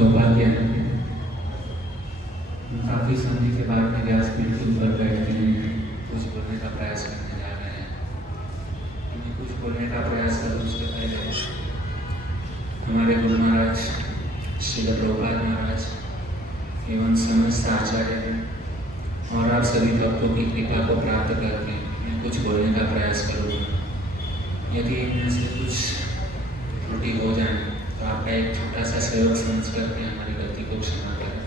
सौभाग्य है। काफ़ी समय के बाद में व्यासपीठ के ऊपर बैठते हैं, कुछ बोलने का प्रयास करने जा रहे हैं। मैं कुछ बोलने का प्रयास करूँ उससे पहले हमारे गुरु महाराज श्रील प्रभुपाद महाराज एवं समस्त आचार्य और आप सभी भक्तों की कृपा को प्राप्त करके मैं कुछ बोलने का प्रयास करूँगा। यदि इनमें से कुछ त्रुटि हो जाए तो आपका एक छोटा सा सहयोग समझ करके हमारी गलती को क्षमा करें।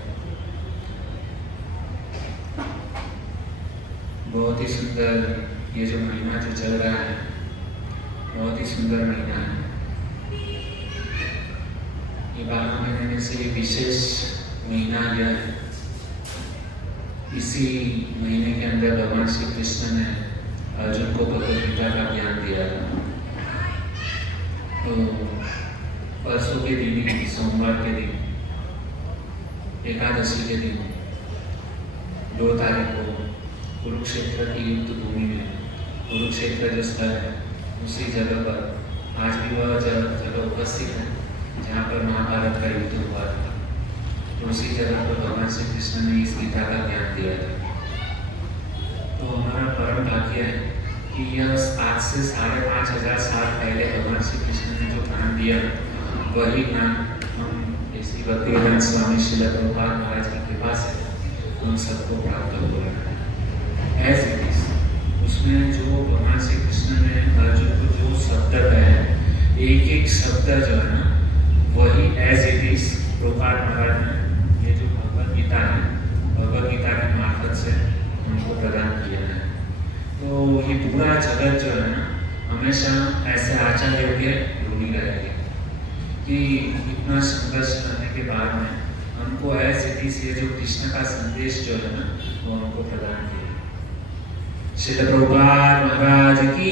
बहुत ही सुंदर ये जो महीना जो चल रहा है, बहुत ही सुंदर महीना है। ये 12 महीने में से विशेष महीना यह है, इसी महीने के अंदर भगवान श्री कृष्ण ने अर्जुन को भगवद गीता का ज्ञान दिया था। तो परसों के दिन, सोमवार के दिन, एकादशी के दिन 2 तारीख को कुरुक्षेत्र की युद्ध भूमि में, कुरुक्षेत्र जो स्थल है उसी जगह पर आज भी वह जगह उपस्थित है जहाँ पर महाभारत का युद्ध हुआ था। तो उसी जगह पर भगवान श्री कृष्ण ने इस गीता का ज्ञान दिया था। तो हमारा परम भाग्य है कि यह आज से 5,500 साल पहले भगवान श्री कृष्ण ने जो ज्ञान दिया वही ज्ञान हम श्री भक्तिवेदांत स्वामी श्रील प्रभुपाद महाराज की कृपा से उन सबको प्राप्त हो रहा है। एज इट इज उसमें जो भगवान श्री कृष्ण ने अर्जुन को जो शब्द कहे, एक एक शब्द जो है ना वही एज इट इज प्रभुपाद महाराज ने ये जो भगवद गीता है, भगवद गीता के मार्फत से उनको प्रदान किया है। तो ये पूरा जगत जो है ना हमेशा ऐसे आचार्य के ऋणी रहेगी कि इतना संघर्ष करने के बाद में हमको एज इट इज ये जो कृष्ण का संदेश जो है ना वो हमको प्रदान किया। श्रील प्रभुपाद महाराज की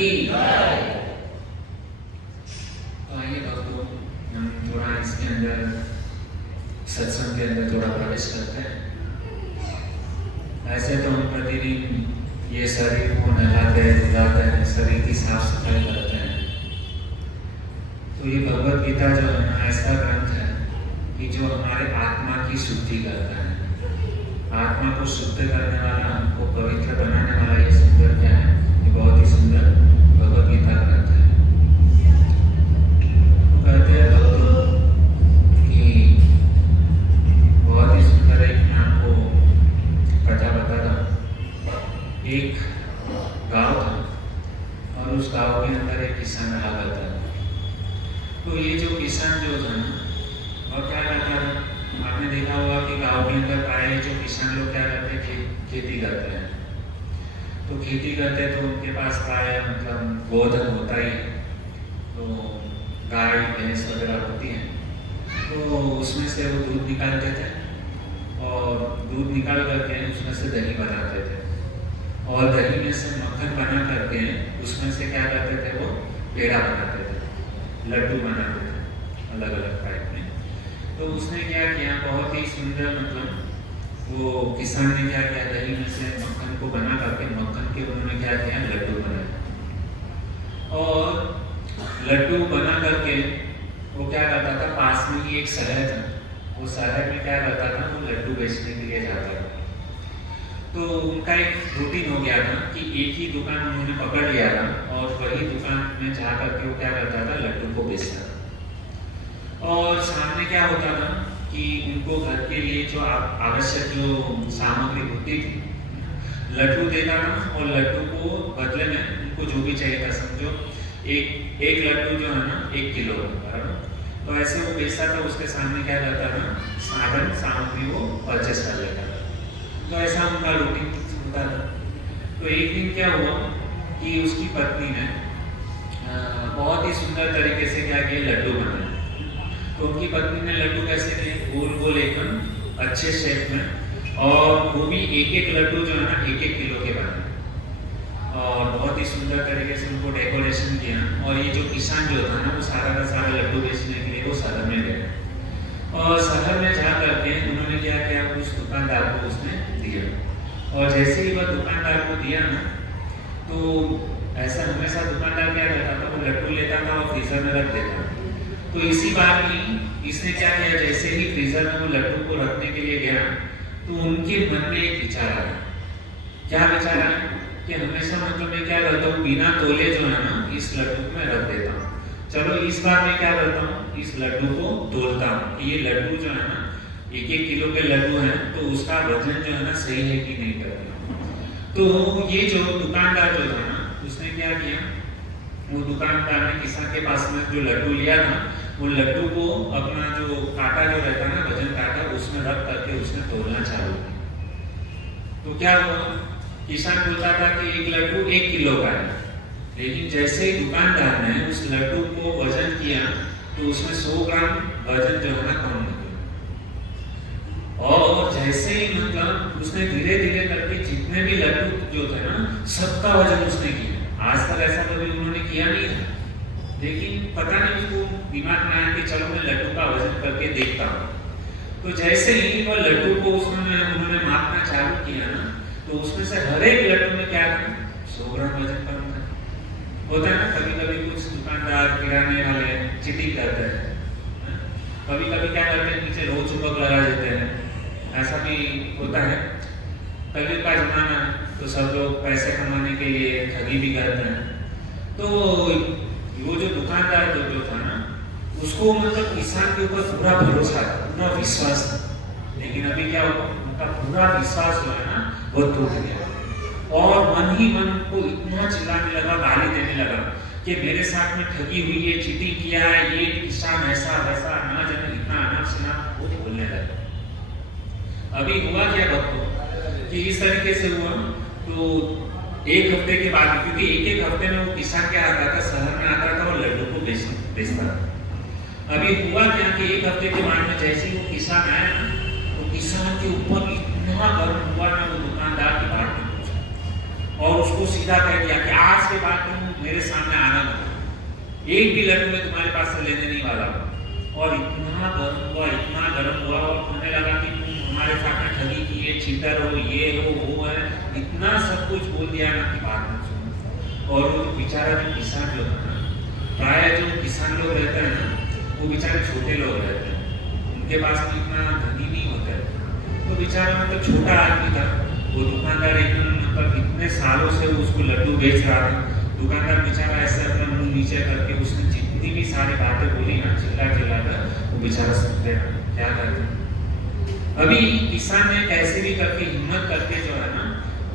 आइए भक्तों, हम थोड़ा इसके अंदर सत्संग के अंदर थोड़ा प्रवेश करते हैं। ऐसे तो हम प्रतिदिन ये शरीर को नहलाते धुलाते हैं, शरीर की साफ सफाई करते हैं। तो ये भगवद गीता जो है ना ऐसा ग्रंथ है कि जो हमारे आत्मा की शुद्धि करता है। आत्मा को शुद्ध करने वाला, हमको पवित्र बनाने वाला ये सुंदर क्या है, ये बहुत ही सुंदर भगवद गीता ग्रंथ है। तो कहते हैं भक्तों कि बहुत ही सुंदर है। मैं आपको कथा बता रहा हूँ। एक गांव था और उस गांव के अंदर एक किसान रहा करता था। तो ये जो किसान जो था और क्या करता था, आपने देखा होगा कि गांव के अंदर प्राय जो किसान लोग क्या करते हैं, खेती करते हैं। तो खेती करते हैं तो उनके पास प्राय मतलब गोधन होता ही है, तो गाय भैंस वगैरह होती हैं। तो उसमें से वो दूध निकालते थे और दूध निकाल करके उसमें से दही बनाते थे और दही में से मक्खन बना करके उसमें से क्या करते थे, वो पेड़ा बनाते थे, लड्डू बनाते थे अलग अलग टाइप में। तो उसने क्या किया, बहुत ही सुंदर मतलब वो किसान ने क्या किया, दही में से मक्खन को बना करके मक्खन के उन्होंने क्या किया, लड्डू बनाया। और लड्डू बना करके वो क्या करता था, पास में ही एक शहर था, वो शहर में क्या करता था, वो लड्डू बेचने के लिए जाता था। तो उनका एक रूटीन हो गया था कि एक ही दुकान उन्होंने पकड़ लिया था और वही दुकान में जा करके वो क्या करता था, लड्डू को बेचता था। और सामने क्या होता था कि उनको घर के लिए जो आवश्यक जो सामग्री होती थी, लड्डू देता था और लड्डू को बदले में उनको जो भी चाहिए था, समझो एक लड्डू जो है ना 1 किलो, बराबर। तो ऐसे वो बेचता था, उसके सामने क्या करता था, साधन सामग्री वो परचेस कर लेता था। तो ऐसा उनका रूटीन होता था। तो एक दिन क्या हुआ कि उसकी पत्नी ने बहुत ही सुंदर तरीके से क्या किया, लड्डू बनाया। तो उनकी पत्नी ने लड्डू कैसे किए, गोल गोल एकदम अच्छे शेप में, और वो भी एक एक लड्डू जो है ना 1-1 किलो के बनाए और बहुत ही सुंदर तरीके से उनको डेकोरेशन किया। और ये जो किसान जो था ना वो सारा का सारा लड्डू बेचने के लिए वो शहर में गया और शहर में जा करके उन्होंने क्या किया, उस दुकानदार को उसने दिया। और जैसे ही वह दुकानदार को दिया ना, तो ऐसा हमेशा दुकानदार क्या करता था, वो लड्डू लेता था और फ्रीजर में रख देता था। तो इसी बार भी इसने क्या किया, जैसे ही फ्रीजर में वो लड्डू को रखने के लिए गया तो उनके मन में एक विचार आया। क्या विचार आया कि हमेशा मतलब मैं क्या करता हूँ, बिना तोले जो है ना इस लड्डू को मैं रख देता हूँ। चलो इस बार मैं क्या करता हूँ, इस लड्डू को तोलता हूँ कि ये लड्डू जो है ना 1-1 किलो के लड्डू हैं, तो उसका वजन जो है ना सही है कि नहीं करते। तो ये जो दुकानदार जो था ना, उसने क्या किया, वो दुकानदार ने किसान के पास में जो लड्डू लिया था, वो लड्डू को अपना जो कांटा जो रहता है ना, वजन कांटा, उसमें रख करके उसने तोलना चालू किया। तो क्या हुआ, किसान बोलता था कि एक लड्डू 1 किलो का है, लेकिन जैसे ही दुकानदार ने उस लड्डू को वजन किया तो उसमें 100 ग्राम वजन जो है ना कम निकला। और जैसे ही मतलब उसने धीरे धीरे करके जितने भी लड्डू जो थे ना, सबका वजन उसने किया। आज तक ऐसा कभी उन्होंने किया नहीं है, लेकिन पता नहीं उसको दिमाग में आया कि चलो मैं लड्डू का वजन करके देखता हूँ। तो जैसे ही वो लड्डू को उसमें उन्होंने मापना चालू किया ना, तो उसमें से हर एक लड्डू में क्या था, 100 ग्राम वजन कम था। होता है ना कभी कभी कुछ दुकानदार किराने वाले चीटिंग करते हैं, कभी कभी क्या करते हैं, नीचे रोज चुपक लगा देते हैं, ऐसा भी होता है। कलयुग का जमाना, तो सब लोग पैसे कमाने के लिए ठगी भी करते हैं। तो वो जो दुकानदार जो था ना, उसको मतलब किसान के ऊपर पूरा भरोसा था, पूरा विश्वास था, लेकिन अभी क्या हुआ, उनका पूरा विश्वास जो है ना वो टूट गया। और मन ही मन को इतना चिल्लाने लगा, गाली देने लगा कि मेरे साथ में ठगी हुई है, चीटिंग किया है, ये किसान ऐसा वैसा ना जाने इतना अनाप शनाप वो बोलने लगा। अभी हुआ क्या भक्तों कि इस तरीके से हुआ, तो एक हफ्ते के बाद, क्योंकि एक हफ्ते में वो किसान क्या आता था, शहर में आता था और लड्डू को बेचता था। अभी हुआ क्या कि एक हफ्ते के बाद में जैसे ही वो किसान आया ना, तो किसान के ऊपर इतना गर्व हुआ ना, वो दुकानदार की बात नहीं पूछा और उसको सीधा कह दिया कि आज के बाद तुम मेरे सामने आना मत, एक भी लड्डू में तुम्हारे पास से लेने नहीं वाला। और इतना गर्म हुआ और कहने लगा कि तुम हमारे साथ में ठगी की है, चीटर हो, ये हो, वो है, इतना सब कुछ बोल दिया ना कि बात नहीं सुनो। और वो बेचारा जो किसान जो था ना, प्राय जो किसान लोग रहते हैं ना, वो बेचारे छोटे लोग रहते हैं, उनके पास में इतना धनी नहीं होता है। तो बेचारा मतलब छोटा आदमी था, वो दुकानदार एकदम मतलब इतने सालों से उसको लड्डू बेच रहा था। दुकानदार बेचारा ऐसे अपना मुंह नीचे करके उसने जितनी भी सारी बातें बोली ना, चिल्ला कर वो बेचारा सुनते क्या करते। अभी किसान ने कैसे भी करके हिम्मत करके जो है ना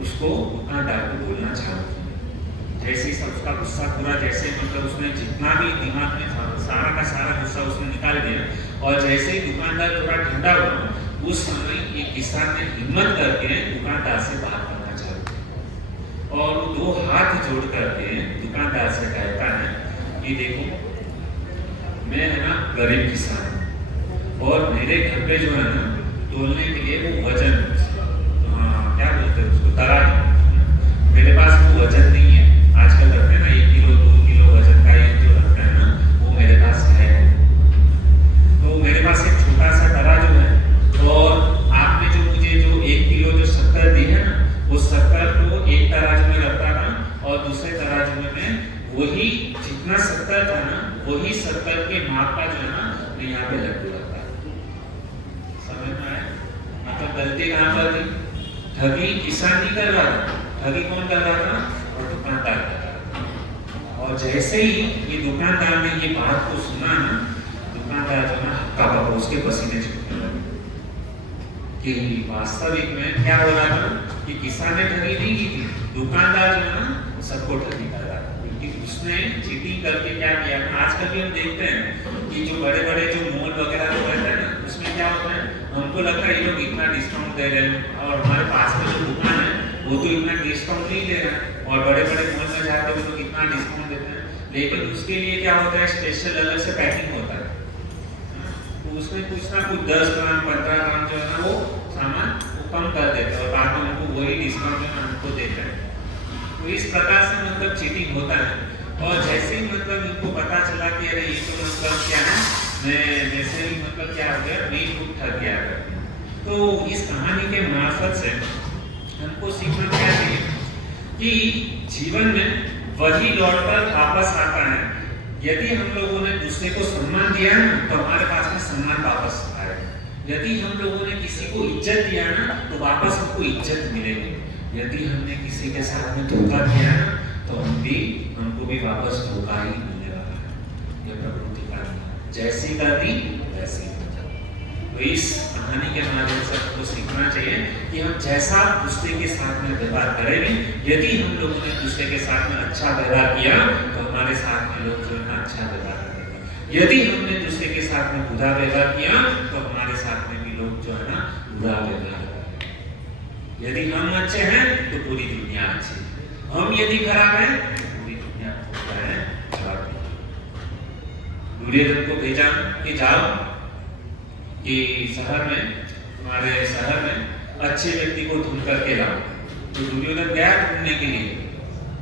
उसको दुकानदार को बोलना चालू किया। जैसे ही सब उसका गुस्सा पूरा, जैसे मतलब उसने जितना भी दिमाग में था सारा का सारा गुस्सा उसने निकाल दिया, और जैसे ही दुकानदार थोड़ा ठंडा हुआ, उस समय ये किसान ने हिम्मत करके दुकानदार से बात करना चालू किया। और वो 2 हाथ जोड़ करके दुकानदार से कहता है कि देखो, मैं है ना गरीब किसान हूँ, और मेरे घर पे जो है ना तोलने के लिए वो वजन, क्या बोलते हैं उसको, तराजू, मेरे पास वो वजन नहीं है। आजकल रखते हैं ना 1 किलो 2 किलो वजन का ये जो रखता है ना, वो मेरे पास है। तो मेरे पास एक छोटा सा तराजू है, और आपने जो मुझे जो 1 किलो जो शक्कर दी है ना, वो शक्कर को एक तराजू में रखता था, और दूसरे तराजू में वही जितना शक्कर था ना, वही शक्कर के माप का जो है ना मैं यहाँ पे लड्डू रखता है। समझ में आया? मतलब गलती कहाँ पर थी? ठगी किसान नहीं कर रहा था, ठगी कौन कर रहा था? और दुकानदार कर रहा था। और जैसे ही ये दुकानदार ने ये बात को सुना ना, दुकानदार जो ना हक्का बक्का उसके पसीने छूटने लगे कि वास्तविक में क्या हो रहा था कि किसान ने ठगी नहीं की थी, दुकानदार जो है ना सबको ठगी कर रहा था, क्योंकि उसने चीटिंग करके क्या किया। आजकल भी हम देखते हैं कि जो बड़े बड़े जो मॉल वगैरह जो रहते हैं ना, उसमें क्या होता है, हमको लगता है ये लोग इतना डिस्काउंट दे रहे हैं, और हमारे पास में जो दुकान है वो तो इतना डिस्काउंट नहीं दे रहा है, और बड़े बड़े मॉल में जाते हैं वो लोग इतना डिस्काउंट देते हैं, लेकिन उसके लिए क्या होता है, स्पेशल अलग से पैकिंग होता है, तो उसमें कुछ ना कुछ 10 ग्राम 15 ग्राम जो है ना वो सामान वो कम कर देते हैं, और बाद में हमको वही डिस्काउंट में हमको देते हैं। तो इस प्रकार से मतलब चीटिंग होता है। और जैसे ही मतलब इनको पता चला कि अरे ये तो मतलब क्या है, मैं जैसे ही मतलब क्या हो गया, मैं खुद ठग गया। तो इस कहानी के मार्फत से हमको सीखना क्या चाहिए कि जीवन में वही लौटकर वापस आता है यदि हम लोगों ने दूसरे दूसरे को सम्मान दिया ना तो हमारे पास में सम्मान वापस आएगा। यदि हम लोगों ने किसी को इज्जत दिया ना तो वापस हमको इज्जत मिलेगी। यदि हमने किसी के साथ में धोखा किया ना तो हमको भी वापस धोखा ही मिलने वाला है। यह प्रकृति का नियम, जैसी करनी वैसी। तो इस कहानी के माध्यम से हमको सीखना चाहिए कि हम जैसा दूसरे के साथ में व्यवहार करेंगे, यदि हम लोगों ने दूसरे के साथ में अच्छा व्यवहार किया तो हमारे साथ में लोग जो है ना अच्छा व्यवहार करेंगे। यदि हमने दूसरे के साथ में बुरा व्यवहार किया तो हमारे साथ में भी लोग जो है ना बुरा व्यवहार करेंगे। यदि हम अच्छे हैं तो पूरी दुनिया अच्छी है, हम यदि खराब हैं तो पूरी दुनिया खराब है। दुर्योधन को भेजा कि जाओ कि शहर में, हमारे शहर में अच्छे व्यक्ति को ढूंढ करके लाओ। तो दुर्योधन गया ढूंढने के लिए।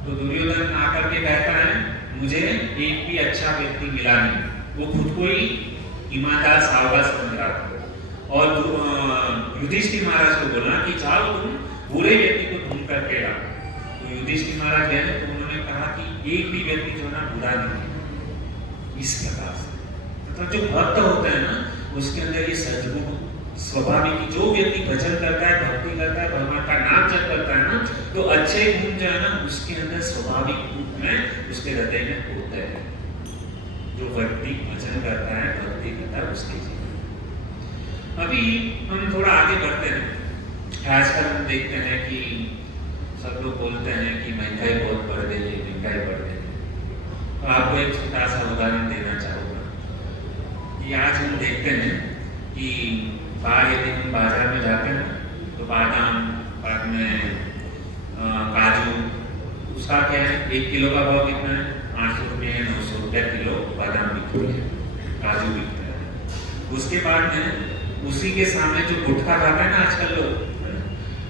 तो दुर्योधन आकर के कहता है मुझे एक भी अच्छा व्यक्ति मिला नहीं। वो खुद को ही ईमानदार सावला समझ रहा था और युधिष्ठिर महाराज को बोला कि जाओ तुम बुरे व्यक्ति को ढूंढ करके लाओ। तो युधिष्ठिर महाराज गए तो उन्होंने कहा कि एक भी व्यक्ति जो ना बुरा नहीं। इस प्रकार से मतलब जो भक्त होते हैं ना उसके अंदर ये सद्गुण स्वाभाविक, जो व्यक्ति भजन करता है, भक्ति करता है, भगवान का नाम जप करता है ना तो अच्छे गुण जो है ना उसके अंदर स्वाभाविक रूप में उसके हृदय में होते हैं। जो व्यक्ति भजन करता है, भक्ति करता है, उसके जीवन। अभी हम थोड़ा आगे बढ़ते हैं। आजकल हम देखते हैं कि सब लोग बोलते हैं कि महंगाई बहुत बढ़ गई है, महंगाई बढ़ गई है। तो आपको एक छोटा सा उदाहरण देना चाहूँगा कि आज हम देखते हैं कि यदि हम बाजार में जाते हैं तो बादाम, बाद में काजू, उसका क्या है 1 किलो का भाव कितना है 800 रुपये, 900 रुपये किलो बादाम बिकते हैं, काजू बिकते हैं। उसके बाद में उसी के सामने जो गुटखा खाता है ना आजकल लोग,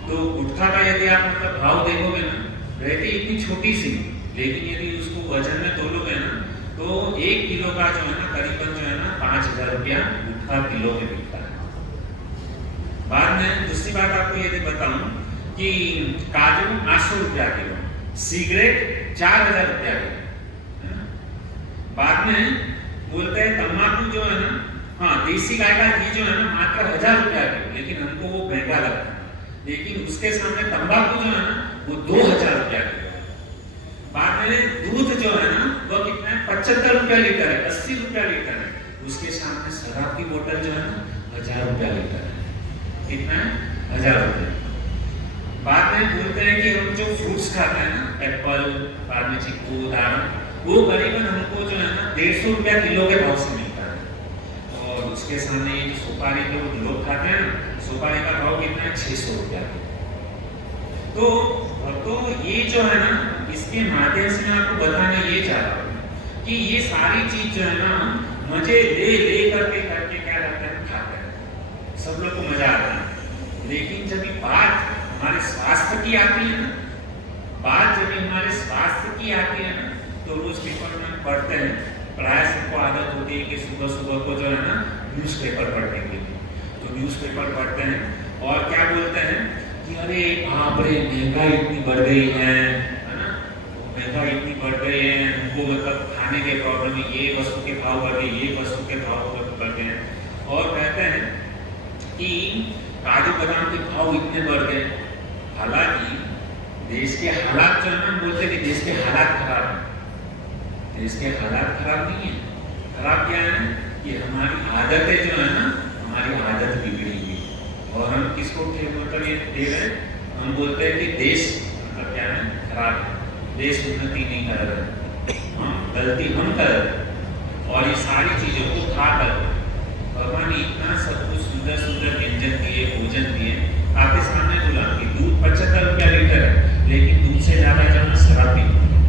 तो गुटखा का यदि आप मतलब भाव देखोगे ना रहती इतनी छोटी सी, लेकिन यदि उसको वजन में तोलोगे ना तो 1 किलो का जो है ना करीबन जो है ना 5000 रुपया गुटखा किलो में बिकता है। बाद में दूसरी बात आपको यदि बताऊं कि काजू 800 रुपया किलो, सिगरेट 4000 रुपया किलो। बाद में बोलते हैं तंबाकू जो है ना, हाँ देसी गाय का घी जो है ना मात्र 1000 रुपया किलो, लेकिन हमको वो महंगा लगता है। लेकिन उसके सामने तंबाकू जो है ना वो 2000 रुपया किलो। बाद में दूध जो है ना वो कितना है 75 रुपया लीटर है, 80 रुपया लीटर है। उसके सामने शराब की बोतल जो है ना 1000 रुपया लीटर है। कितना है 1000 रुपया। बाद में बोलते हैं कि हम जो फ्रूट्स खाते हैं ना एप्पल, बाद में चीकू, दारम, वो करीबन हमको जो है ना 150 रुपया किलो के भाव से मिलता है। और उसके सामने ये जो सुपारी के लोग खाते हैं ना, सुपारी का भाव कितना है 600 रुपया। तो ये जो है ना इसके माध्यम से मैं आपको बताना ये चाह रहा हूँ कि ये सारी चीज जो है ना मजे ले करके क्या करते हैं खाते हैं, सब लोग को मजा आता है। लेकिन जब बात हमारे स्वास्थ्य की आती है ना, बात जब हमारे स्वास्थ्य की आती है ना तो रोज पेपर में पढ़ते हैं। प्राय सबको आदत होती है कि सुबह सुबह को जो है ना न्यूज़पेपर पढ़ने के लिए, तो न्यूज़पेपर पढ़ते हैं और क्या बोलते हैं कि अरे बाप रे महंगाई इतनी बढ़ गई है ना, महंगाई इतनी बढ़ गई है, हमको मतलब खाने के प्रॉब्लम है, ये वस्तु के भाव बढ़ गए, ये वस्तु के भाव बढ़ गए हैं। और कहते हैं कि काजू बादाम के भाव इतने बढ़ गए। हालांकि देश के हालात जो है ना, बोलते हैं कि देश के हालात खराब है। देश के हालात खराब नहीं है, खराब क्या है कि हमारी आदतें जो है ना, हमारी आदत बिगड़ी हुई। और हम किसको मतलब ये दे रहे हैं, हम बोलते हैं कि देश मतलब क्या है खराब है, देश उन्नति नहीं कर रहा है, हम गलती हम कर रहे हैं। और ये सारी चीजों को खाकर भगवान ने इतना सब कुछ सुंदर सुंदर व्यंजन दिए, भोजन दिए। आपके सामने बोला कि दूध 75 रुपया लीटर है, लेकिन दूध से ज्यादा जो है शराब पीती है।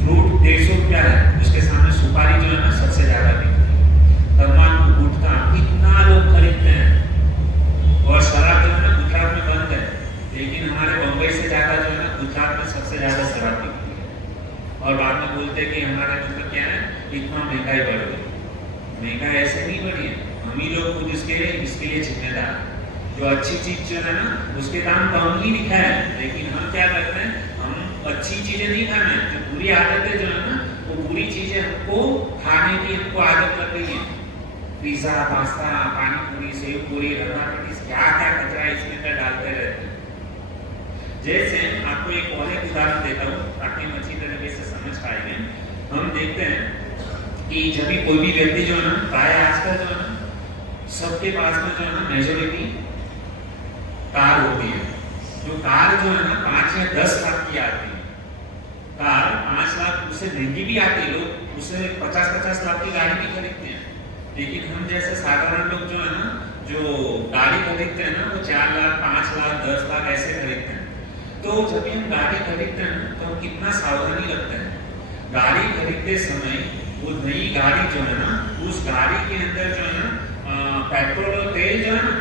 फ्रूट 150 रुपया है, उसके सामने सुपारी जो है ना सबसे ज्यादा पीती है। तंबाकू, गुटखा इतना लोग खरीदते हैं। और शराब जो है ना गुजरात में बंद है, लेकिन हमारे बम्बई से ज्यादा जो है ना गुजरात में सबसे ज्यादा शराब पीती है। और बाद में बोलते हैं कि हमारे मतलब क्या है इतना महंगाई बढ़ गई। महंगाई ऐसे नहीं बढ़ी है, हम ही लोग खुद इसके लिए जिम्मेदार। जो अच्छी चीज जो है ना उसके दाम कम ही दिखा है, लेकिन हम क्या करते हैं, हम अच्छी चीजें नहीं खाना है, जो बुरी आदतें जो है ना वो पूरी चीजें हमको खाने की हमको आदत लग गई है। पिज्जा, पास्ता, पानी पूरी, सेव पूरी, रवा पेटीज, क्या क्या कचरा इसके अंदर डालते रहते हैं। जैसे आपको एक और एक उदाहरण देता हूँ ताकि हम अच्छी तरीके से समझ पाएंगे। हम देखते हैं कि जब भी कोई भी व्यक्ति जो है ना, प्राय आजकल जो है ना सबके पास में जो है ना मेजोरिटी कार होती है। जो कार जो है ना 5 या 10 लाख की आती है, कार 5 लाख उससे महंगी भी आती है, लोग उसे 50-50 लाख की गाड़ी भी खरीदते हैं। लेकिन हम जैसे साधारण लोग जो है ना, जो गाड़ी खरीदते हैं ना, वो 4 लाख, 5 लाख, 10 लाख ऐसे खरीदते हैं। तो जब भी हम गाड़ी खरीदते हैं तो हम कितना सावधानी रखते हैं। गाड़ी खरीदते समय वो नई गाड़ी जो है ना, उस गाड़ी के अंदर जो है ना पेट्रोल और तेल जो है ना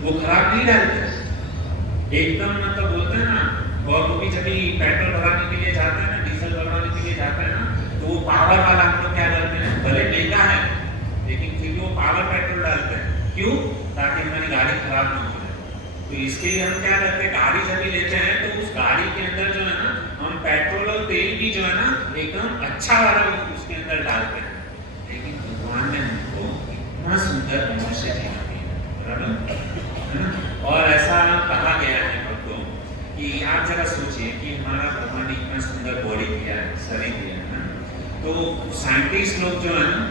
वो खराब नहीं डालते एकदम। मतलब बोलते हैं ना, और वो भी जब भी पेट्रोल भराने के लिए जाते हैं ना, डीजल भराने के लिए जाते हैं ना, तो वो पावर वाला हम लोग क्या करते हैं, भले महंगा है लेकिन फिर वो पावर पेट्रोल डालते हैं। क्यों? ताकि हमारी गाड़ी खराब ना हो जाए। तो इसके लिए हम क्या करते हैं, गाड़ी जब भी लेते हैं तो उस गाड़ी के अंदर जो है ना हम पेट्रोल और तेल भी जो है ना एकदम अच्छा वाला उसके अंदर डालते हैं। लेकिन भगवान ने हमको इतना सुंदर मनुष्य जीना दिया, बराबर है ना। और ऐसा कहा गया है भक्तों कि आप जरा सोचिए कि हमारा भगवान ने इतना सुंदर बॉडी दिया है, शरीर दिया है ना, तो साइंटिस्ट लोग जो है ना,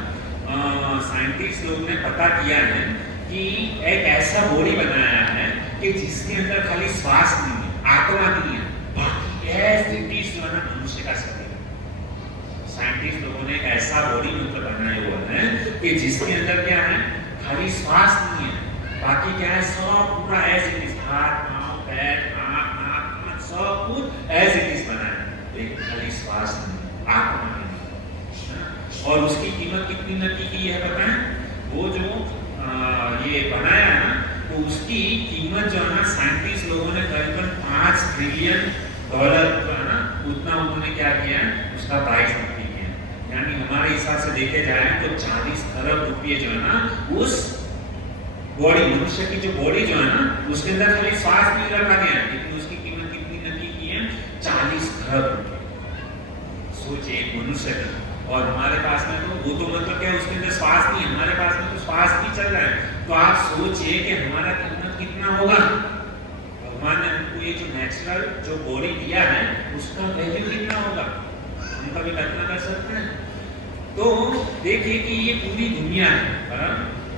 साइंटिस्ट लोग ने पता किया है कि एक ऐसा बॉडी बनाया है कि जिसके अंदर खाली श्वास नहीं है, आत्मा नहीं है, बाकी एज जो है ना मनुष्य का शरीर। साइंटिस्ट लोगों ने एक ऐसा बॉडी मतलब बनाया हुआ है कि जिसके अंदर क्या है, खाली श्वास नहीं है, बाकी क्या है, सब पूरा एज इट इज, हाथ, पाँव, पैर, आँख, नाक, सब कुछ एज इट इज बना है, लेकिन खाली श्वास नहीं, आत्मा नहीं। और उसकी कीमत कितनी नकी की है पता है? वो जो ये बनाया है ना, तो उसकी कीमत जो है ना साइंटिस्ट लोगों ने करीबन $5 ट्रिलियन जो है ना उतना उन्होंने क्या किया, उसका प्राइस नक्की किया। यानी हमारे हिसाब से देखे जाए तो 40 अरब रुपये जो है ना उस बॉडी, मनुष्य की जो बॉडी जो है ना उसके अंदर खाली श्वास नहीं रखा गया, लेकिन उसकी कीमत कितनी नक्की की है, 40 अरब रुपये। सोचिए मनुष्य की, और हमारे पास में तो वो तो मतलब क्या है, उसके अंदर श्वास नहीं है, हमारे पास में तो श्वास भी चल रहा है। तो आप सोचिए कि हमारा कीमत कितना होगा। भगवान ने हमको ये जो नेचुरल जो बॉडी दिया है उसका वैल्यू कितना होगा, हम कभी कल्पना कर सकते हैं? तो देखिए कि ये पूरी दुनिया है,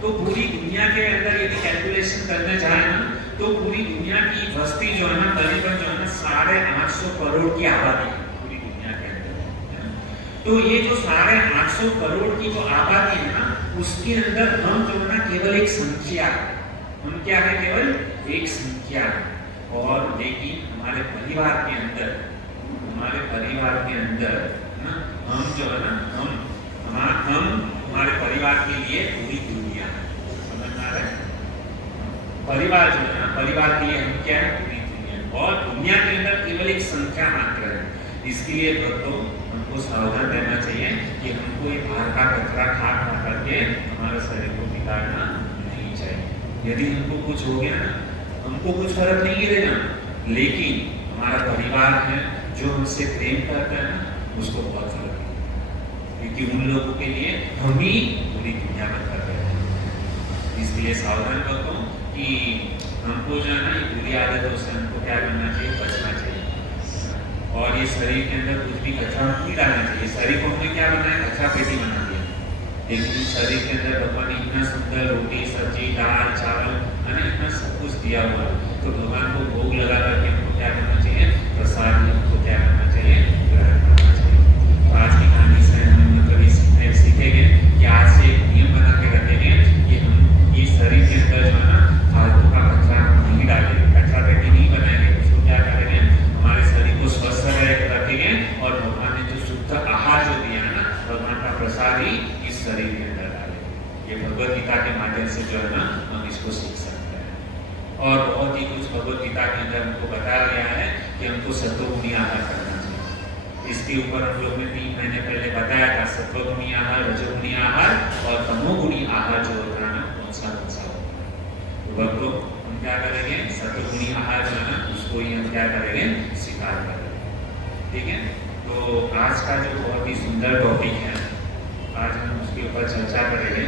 तो पूरी दुनिया के अंदर यदि कैलकुलेशन करने जाए ना, तो पूरी दुनिया की बस्ती जो है ना करीबन जो है ना 850 करोड़ की आबादी है पूरी दुनिया के अंदर। तो ये जो 850 करोड़ की जो आबादी है ना, उसके अंदर हम जो है ना केवल एक संख्या है। हम क्या है, केवल एक संख्या है। और लेकिन हमारे परिवार के अंदर ना हम जो है ना हम हमारे परिवार के लिए पूरी दुनिया है, समझ आ रहा है? परिवार जो है ना, परिवार के लिए हम क्या है, पूरी दुनिया, और दुनिया के अंदर केवल एक संख्या मात्र है। इसके लिए भक्तों हमको सावधान रहना चाहिए कि हमको ये बाहर का कचरा खा करके हमारे शरीर को बिगाड़ना नहीं चाहिए। यदि हमको कुछ हो गया ना, हमको कुछ फर्क नहीं गिरेगा, लेकिन हमारा परिवार है जो हमसे प्रेम करता है ना, उसको बहुत फर्क है, क्योंकि उन लोगों के लिए हम ही पूरी दुनिया में कर रहे हैं। इसलिए सावधान भक्तों कि हमको जो है ना ये बुरी आदतों से हमको क्या करना चाहिए, बचना चाहिए। और ये शरीर के अंदर कुछ भी कचरा नहीं डालना चाहिए। शरीर को हमने क्या बनाया, कचरा पेटी बना दिया, लेकिन शरीर के अंदर भगवान ने इतना सुंदर रोटी, सब्जी, दाल, चावल है ना, इतना सब कुछ दिया हुआ, तो भगवान को भोग लगा करके हमको क्या करना चाहिए, प्रसाद हमको क्या करना चाहिए, ग्रहण करना चाहिए। तो आज की कहानी से हम मतलब ये सीखेंगे कि आज से एक नियम बना के रखेंगे कि हम ये शरीर के अंदर जो है ना फालतू का कचरा नहीं डालेंगे, कचरा पेटी नहीं बनाएंगे। उसको क्या करेंगे, हमारे शरीर को स्वस्थ रखेंगे, और भगवान ने जो शुद्ध आहार जो दिया है ना, भगवान का प्रसाद ही इस शरीर के अंदर डालेंगे। ये भगवत गीता के माध्यम से जो है ना हम इसको सीख सकते हैं। और बहुत ही कुछ भगवत गीता के अंदर हमको बताया गया है कि हमको सत्वगुणी आहार करना चाहिए। इसके ऊपर हम लोग ने 3 महीने पहले बताया था, सत्वगुणी आहार, रजोगुणी आहार और तमोगुणी आहार जो होता है ना, कौन सा होता है। तो भक्तों हम क्या करेंगे, सत्वगुणी आहार जो है ना उसको ही हम क्या करेंगे, स्वीकार करेंगे। ठीक है, तो आज का जो बहुत ही सुंदर टॉपिक के ऊपर चर्चा करेंगे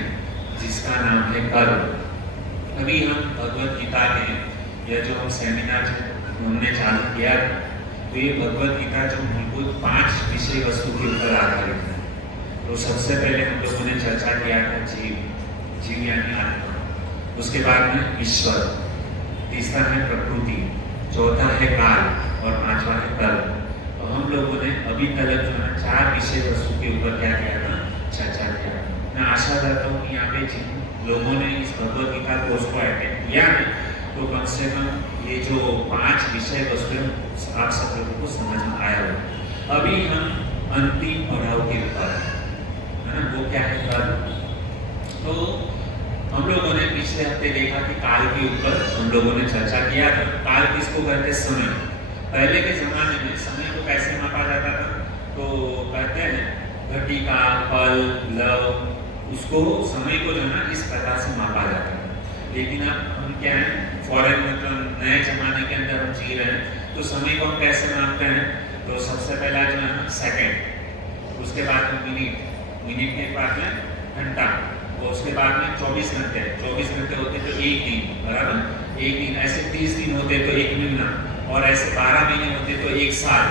जिसका नाम है कर्म। अभी हम भगवत गीता में यह जो हम सेमिनार जो हमने चालू किया था, तो ये भगवत गीता जो मूलभूत 5 विषय वस्तु के ऊपर आधारित है। तो सबसे पहले हम लोगों ने चर्चा किया था जीव यानी आत्मा, उसके बाद में ईश्वर, तीसरा है प्रकृति, चौथा है काल और पांचवा है कर्म। तो हम लोगों ने अभी तक जो है 4 विषय वस्तु के ऊपर क्या किया था, चर्चा किया। मैं आशा करता हूँ कि यहाँ पे जिन लोगों ने इस भगवत गीता कोर्स को अटेंड किया है, तो कम से कम ये जो 5 विषय वस्तु आप सब लोगों को समझ में आया हो। अभी हम अंतिम पड़ाव के ऊपर है ना, वो क्या है कर्म। तो हम लोगों ने पिछले हफ्ते देखा कि काल के ऊपर हम लोगों ने चर्चा किया था। काल किसको कहते, समय। पहले के जमाने में समय को कैसे मापा जाता था, तो कहते हैं घटिका, पल, लव, उसको समय को जो है ना इस प्रकार से मापा जाता है। लेकिन अब हम क्या है, फॉरेन मतलब नए जमाने के अंदर हम जी रहे हैं, तो समय को हम कैसे मापते हैं, तो सबसे पहला जो है ना सेकेंड, उसके बाद में मिनट के बाद में घंटा, और उसके बाद में 24 घंटे, 24 घंटे होते तो एक दिन, बराबर, एक दिन। ऐसे 30 दिन होते तो एक महीना, और ऐसे 12 महीने होते तो एक साल।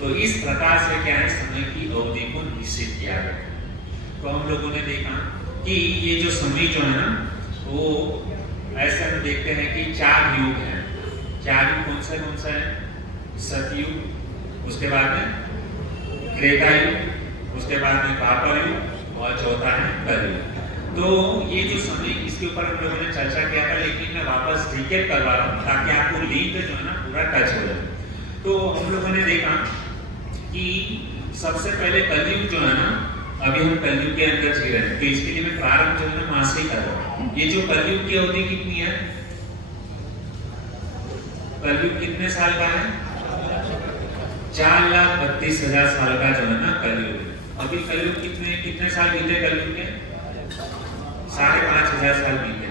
तो इस प्रकार से क्या है, समय की अवधि को निश्चित किया गया। तो हम लोगों ने देखा कि ये जो समय जो है ना, वो ऐसे हम देखते हैं कि 4 युग हैं। 4 युग कौन सा है, सतयुग, उसके बाद में त्रेता युग, उसके बाद में द्वापर युग, और चौथा है कलयुग। तो ये जो समय, इसके ऊपर हम लोगों ने चर्चा किया था, लेकिन मैं वापस रिकैप करवा रहा हूँ ताकि आपको लिंक जो है ना पूरा टच हो जाए। तो हम लोगों ने देखा कि सबसे पहले कलयुग जो है ना, अभी हम कलयुग के अंदर जी रहे हैं, तो इसके लिए मैं प्रारंभ जो है ना मास से कर रहा हूँ। ये जो कलयुग की अवधि कितनी है, कलयुग कितने साल का है, 4,32,000 साल का जो है ना कलयुग। अभी कलयुग कितने साल बीते, कलयुग के 5,500 साल बीते।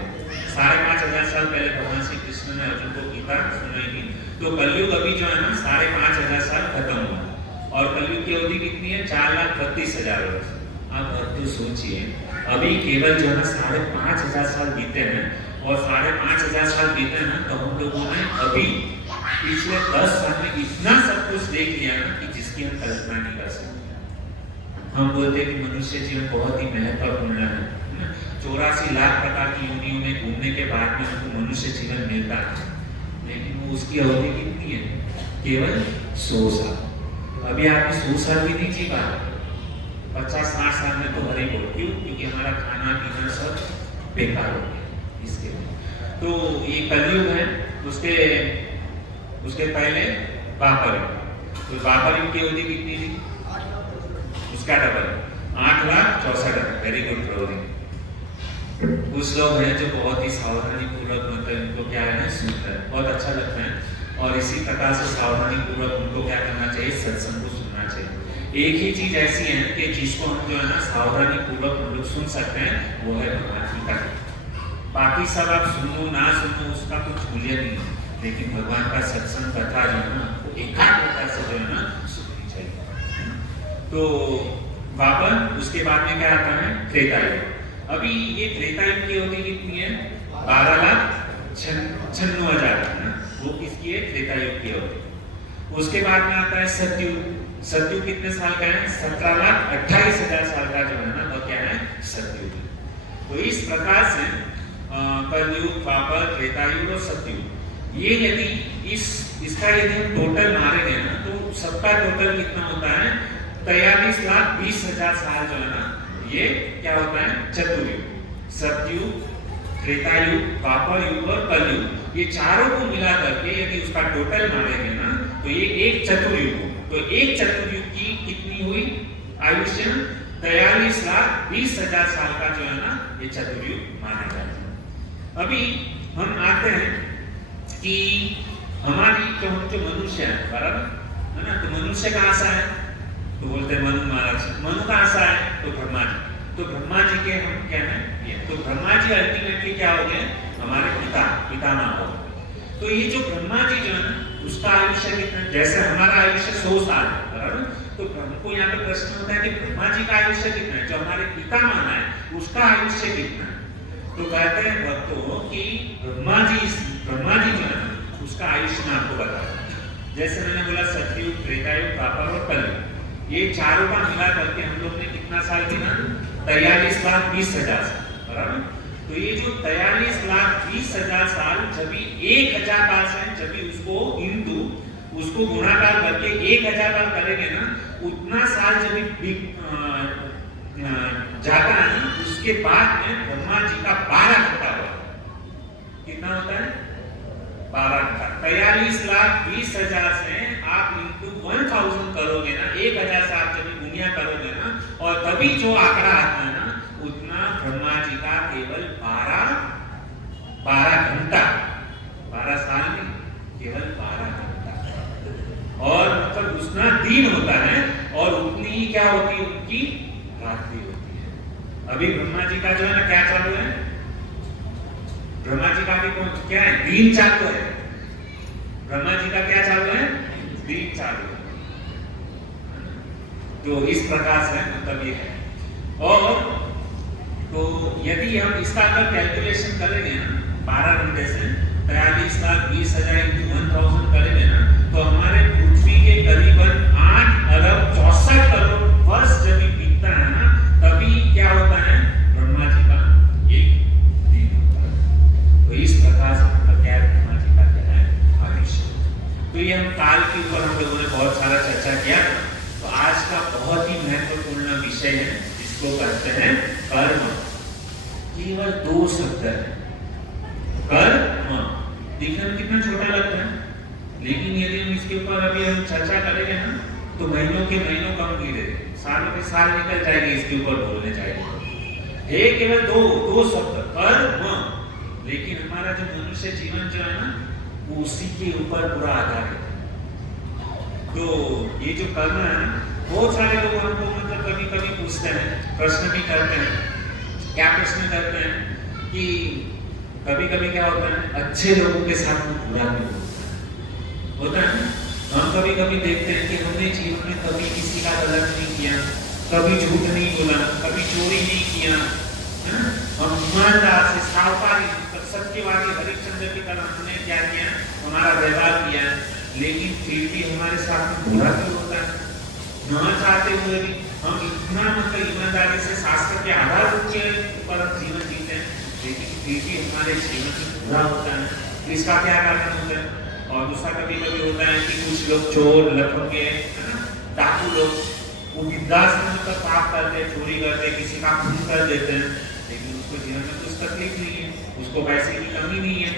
5,500 साल पहले भगवान श्री कृष्ण ने अर्जुन को गीता सुनाई थी। तो कलयुग अभी जो है ना 5,500 साल खत्म हुआ, और कलयुग की अवधि कितनी है, 4,32,000 वर्ष। आप तो सोचिए, अभी केवल जो है ना 5,500 साल बीते हैं, और 5,500 साल बीते हैं ना, तो हम लोगों ने अभी पिछले 10 साल में इतना सब कुछ देख लिया ना कि जिसकी हम कल्पना नहीं कर सकते। हम बोलते हैं कि मनुष्य जीवन बहुत ही महत्वपूर्ण है, 84 लाख प्रकार की योनियों में घूमने के बाद में हमको मनुष्य जीवन मिलता है, लेकिन वो उसकी अवधि कितनी है, केवल 100 साल। अभी आप 100 साल भी नहीं जी पा रहे, 50-60 साल में तो हरे बोल, क्यों, क्योंकि हमारा खाना पीना सब बेकार हो गया इसके लिए। तो ये कलयुग है। उसके पहले द्वापर युग। तो द्वापर युग की अवधि कितनी थी, उसका डबल, 8,64,000। वेरी गुड प्रभु। कुछ लोग हैं जो बहुत ही सावधानी पूर्वक मतलब उनको क्या है सुनते हैं, बहुत अच्छा लगता है, और इसी प्रकार से सावधानी पूर्वक उनको क्या करना चाहिए, सत्संग को सुनना चाहिए। एक ही चीज ऐसी है कि जिसको हम जो है ना सावधानी पूर्वक हम लोग सुन सकते हैं, वो है भगवान गीता। बाकी सब आप सुनो ना सुनो उसका कुछ मूल्य नहीं है, लेकिन भगवान का सत्संग कथा जो है ना आपको एकाग्रता से जो है ना सुननी चाहिए। तो वापस उसके बाद में क्या आता है, त्रेता युग। अभी ये त्रेता युग की अवधि कितनी है, 12,96,000, वो किसकी है, त्रेता युग की अवधि। उसके बाद में आता है सतयुग। सतयुग कितने साल का है, 17,28,000 साल का जो है ना वो क्या है, सतयुग। तो इस प्रकार से कलयुग, द्वापर, त्रेता युग और सतयुग, ये यदि इसका यदि हम टोटल मारेंगे ना, तो सबका टोटल कितना होता है, 43,20,000 साल जो है ना, ये क्या होता है, चतुर्युग। सतयुग, त्रेता युग, द्वापर युग और कलयुग, ये चारों को मिला करके यदि उसका टोटल मारेंगे ना, तो ये एक चतुर्युग हो। तो एक चतुर्युग की कितनी हुई आयुष्य, 43,20,000 साल का जो है ना ये चतुर्युग माना जाता है। अभी हम आते हैं कि हमारी जो मनुष्य है, बराबर है ना, तो मनुष्य कहाँ से है, तो बोलते हैं मनु महाराज। मनु कहाँ से है, तो ब्रह्मा जी। तो ब्रह्मा जी के हम क्या है, तो ब्रह्मा जी अल्टीमेटली क्या हो गए, हमारे पितामह हो। तो ये जो ब्रह्मा जी जो है ना, उसका आयुष्य कितना, जैसे हमारा आयुष्य 100 साल है, बराबर, तो ब्रह्मा हमको यहाँ पे प्रश्न होता है कि ब्रह्मा जी का आयुष्य कितना है, जो हमारे पिता माना है उसका आयुष्य कितना है। तो कहते हैं भक्तों कि ब्रह्मा जी जो है ना उसका आयुष्य मैं आपको बताऊं। जैसे मैंने बोला सतयुग, त्रेतायुग, द्वापर और कलयुग, ये चारों का मिला करके हम लोग ने कितना साल गिना, 43,20,000 साल, बराबर। तो ये जो 43,20,000 साल जब भी 1,000 बार से जब भी उसको गुणाकार करके 1,000 बार करेंगे ना, उतना साल जब भी जाता है ना, उसके बाद में ब्रह्मा जी का 12 घंटा हुआ। कितना होता है? 12 घंटा। 43,20,000 से आप इंटू 1000 करोगे ना, 1,000 से आप जब गुणिया करोगे ना, और तभी जो आंकड़ा आता है ना, उतना ब्रह्मा जी का केवल 12 घंटा, 12 साल में केवल 12 घंटा, और मतलब उतना दिन होता है, और उतनी ही क्या होती है उनकी रात्रि होती है। अभी ब्रह्मा जी का जो है ना क्या चालू है, ब्रह्मा जी का भी क्या है, दिन चालू है। ब्रह्मा जी का क्या चालू है, दिन चालू है। तो इस प्रकार से मतलब ये है। और तो यदि हम इसका अगर कैलकुलेशन करेंगे ना 12 घंटे से 43,20,000 into 1000 करेंगे ना, तो हमारे पृथ्वी के करीबन 8,64,00,000,000 वर्ष जब बीतता है ना, तभी क्या होता है, ब्रह्मा जी का एक दिन होता है। तो इस प्रकार से मतलब क्या है, ब्रह्मा जी का क्या है, आयुष्य। तो ये हम काल के ऊपर हम लोगों ने बहुत सारा चर्चा किया। तो आज का बहुत ही महत्वपूर्ण विषय है, जिसको कहते हैं कर्म। केवल 2 शब्द है, कर्म। देखने में कितना छोटा लगता है, लेकिन यदि हम इसके ऊपर अभी हम चर्चा करेंगे ना, तो महीनों के महीनों कम गिरे, सालों के साल निकल जाएंगे इसके ऊपर बोलने जाएंगे। ये केवल दो शब्द, कर्म। लेकिन हमारा जो मनुष्य जीवन जो है ना, वो उसी के ऊपर पूरा आधारित है। तो ये जो कर्म है ना, बहुत सारे लोग हमको मतलब कभी कभी पूछते हैं, प्रश्न भी करते हैं। क्या प्रश्न करते हैं कि कभी कभी क्या होता है, अच्छे लोगों के साथ में बुरा भी होता है। हम कभी कभी देखते हैं कि हमने जीवन में कभी किसी का गलत नहीं किया, कभी झूठ नहीं बोला, कभी चोरी नहीं किया, है ना। हम ईमानदार से, सावकारी, सत्यवादी हरिश्चंद्र की तरह हमने क्या किया, हमारा व्यवहार किया, लेकिन फिर भी हमारे साथ में बुरा क्यों होता है। न चाहते हुए भी हम इतना मतलब ईमानदारी से शास्त्र के आधार के ऊपर हम जीवन जीते हैं, लेकिन फिर भी हमारे जीवन में बुरा होता है। इसका क्या कारण होता है। और दूसरा कभी कभी होता है कि कुछ लोग चोर, लफंगे, है ना, डाकू लोग, वो विद्यास में मतलब पाप करते हैं, चोरी करते हैं, किसी का खून कर देते हैं, लेकिन उसको जीवन में कुछ तकलीफ नहीं है, उसको पैसे की कमी नहीं है।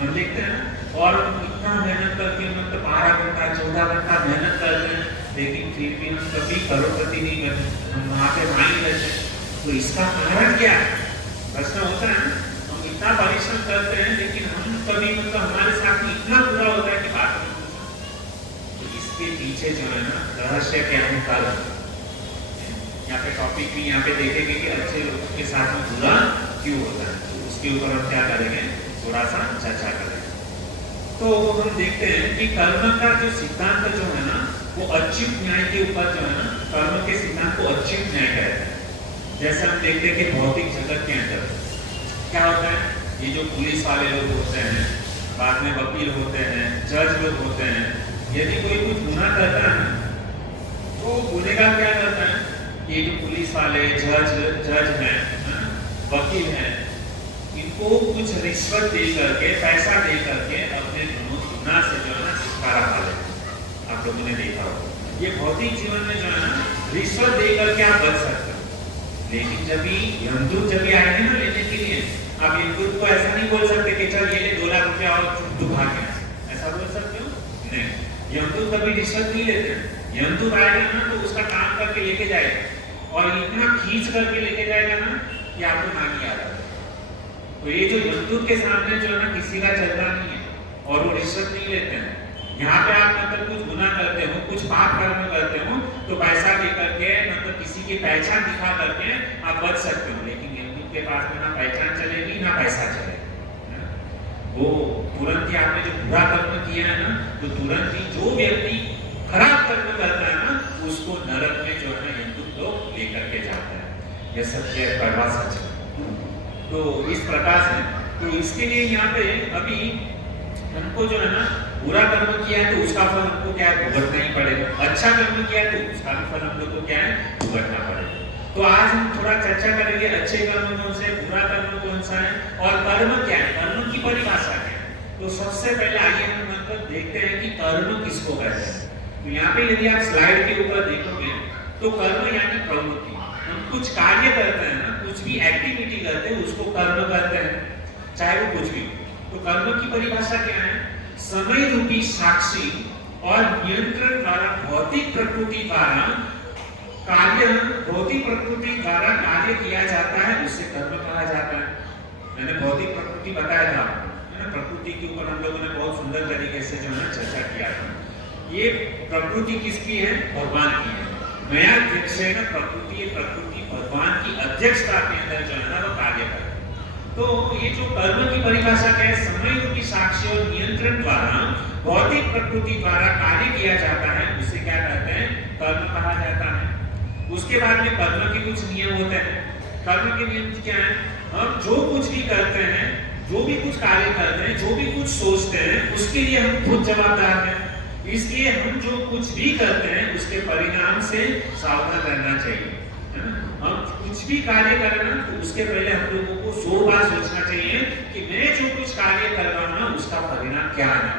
हम देखते हैं ना, और इतना मेहनत करके मतलब 12 घंटा 14 घंटा मेहनत करते हैं, लेकिन फिर भी हम कभी करोड़पति नहीं बनते, हम वहाँ पे नहीं रहते। तो इसका कारण क्या है, प्रश्न होता है ना। हम इतना परिश्रम करते हैं, लेकिन हम कभी मतलब हमारे साथ में इतना बुरा होता है कि बात नहीं। तो इसके पीछे जो है ना रहस्य क्या है, कर्म। यहाँ पे टॉपिक भी यहाँ पे देखेंगे कि अच्छे लोगों के साथ में बुरा क्यों होता है। तो उसके ऊपर हम क्या करेंगे, थोड़ा सा चर्चा करेंगे। तो हम देखते हैं कि कर्म का जो सिद्धांत जो है ना, वो अच्युत न्याय के ऊपर जो है ना, कर्म के सिद्धांत को अच्युत न्याय कहते हैं। जैसे हम देखते हैं कि भौतिक जगत के अंदर क्या होता है, ये जो पुलिस वाले लोग होते हैं, बाद में वकील होते हैं, जज लोग होते हैं, यदि कोई कुछ गुनाह करता है तो गुनहगार क्या करता है, ये जो पुलिस वाले जज हैं, वकील हैं, इनको कुछ रिश्वत दे करके, पैसा दे करके अपने गुनाह से जो है ना छुटकारा पा लेते हैं। आप लोगों ने देखा हो, ये भौतिक जीवन में जो है ना रिश्वत दे करके आप बच सकते हो। लेकिन जब भी यमदूत जब भी आएंगे ना लेने के लिए, आप यमदूत को ऐसा नहीं बोल सकते कि चल ये ले 2 लाख रुपया और तू भाग गया, ऐसा बोल सकते हो नहीं। यमदूत कभी रिश्वत नहीं लेते हैं। यमदूत आएगा ना तो उसका काम करके लेके जाएगा, और इतना खींच करके लेके जाएगा ना कि आपको नानी याद आ जाए। तो ये जो यमदूत के सामने जो है ना किसी का चलता नहीं है, और वो रिश्वत नहीं लेते हैं। यहाँ पे आप मतलब कुछ गुनाह करते हो, कुछ पाप कर्म करते हो, तो पैसा दे करके मतलब किसी की पहचान दिखा करके आप बच सकते हो। लेकिन यमदूत के पास में ना पहचान चलेगी ना पैसा चलेगा। वो तुरंत ही आपने जो बुरा कर्म किया है ना, तो तुरंत ही जो व्यक्ति खराब कर्म करता है ना, उसको नरक यह सत्य है, कड़वा सच है। तो इस प्रकार से, तो इसके लिए यहाँ पे अभी हमको जो है ना, बुरा कर्म किया है तो उसका फल हमको क्या है, भुगतना ही पड़ेगा। अच्छा कर्म किया है तो उसका भी फल हम लोग को क्या है, भुगतना पड़ेगा। तो आज हम थोड़ा चर्चा करेंगे अच्छे कर्म कौन से, बुरा कर्म कौन सा है, और कर्म क्या है, कर्म की परिभाषा क्या है। तो सबसे पहले आइए हम मतलब देखते हैं कि कर्म किसको कहते हैं। तो यहाँ पे यदि आप स्लाइड के ऊपर देखोगे तो कर्म यानी प्रवृत्ति। हम कुछ कार्य करते हैं ना, कुछ भी एक्टिविटी करते हैं उसको कर्म करते हैं, चाहे वो कुछ भी। तो कर्म की परिभाषा क्या है, समय रूपी साक्षी और नियंत्रण द्वारा भौतिक प्रकृति द्वारा कार्य, भौतिक प्रकृति द्वारा कार्य किया जाता है, उससे कर्म कहा जाता है। मैंने भौतिक प्रकृति बताया था, है ना, प्रकृति के ऊपर हम लोगों ने बहुत सुंदर तरीके से जो है चर्चा किया था। ये प्रकृति किसकी है, भगवान की है। नया अध्यक्ष है ना प्रकृति, प्रकृति भगवान की अध्यक्षता के अंदर जो है ना वो कार्य करता है। तो ये जो कर्म की परिभाषा क्या है, समय रूपी साक्ष्य और नियंत्रण द्वारा भौतिक प्रकृति द्वारा कार्य किया जाता है, उसे क्या कहते हैं, कर्म कहा जाता है। उसके बाद में कर्म के कुछ नियम होते हैं। कर्म के नियम क्या है, हम जो कुछ भी करते हैं, जो भी कुछ कार्य करते हैं, जो भी कुछ सोचते हैं, उसके लिए हम खुद जवाबदार हैं। इसलिए हम जो कुछ भी करते हैं उसके परिणाम से सावधान रहना चाहिए, है ना। हम कुछ भी कार्य करें ना तो उसके पहले हम लोगों को 100 बार सोचना चाहिए कि मैं जो कुछ कार्य कर रहा हूं ना उसका परिणाम क्या आना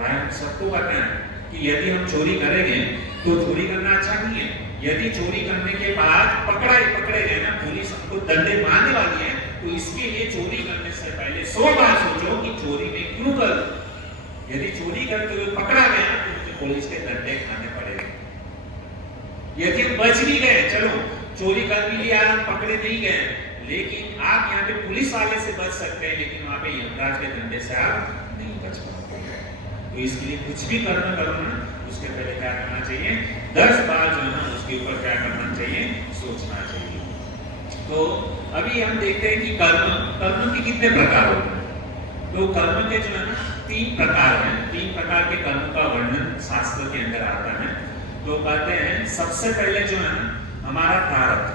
है। सबको पता है कि यदि हम चोरी करेंगे तो चोरी करना अच्छा नहीं है। यदि चोरी करने के बाद पकड़े गए ना, पुलिस हमको दंडे मारने वाली है, तो इसके लिए चोरी करने से पहले 100 बार सोचो कि चोरी में क्यों करूं। यदि चोरी करते हुए पकड़ा गया तो मुझे पुलिस के दंडे खाने पड़ेंगे। यदि हम बच भी गए, चलो चोरी कर भी लिया, हम पकड़े नहीं गए, लेकिन आप यहाँ पे पुलिस वाले से बच सकते हैं, लेकिन वहां पे यमराज के दंडे से आप नहीं बच पाते। तो इसके लिए कुछ भी कर्म करो ना, उसके पहले क्या करना चाहिए, 10 बार जो है ना उसके ऊपर क्या करना चाहिए, सोचना चाहिए। तो अभी हम देखते हैं कि कर्म के कितने प्रकार होते हैं। तो कर्म के जो है ना 3 प्रकार हैं। 3 प्रकार के कर्म का वर्णन शास्त्र के अंदर आता है। तो कहते हैं सबसे पहले जो है ना हमारा प्रारब्ध।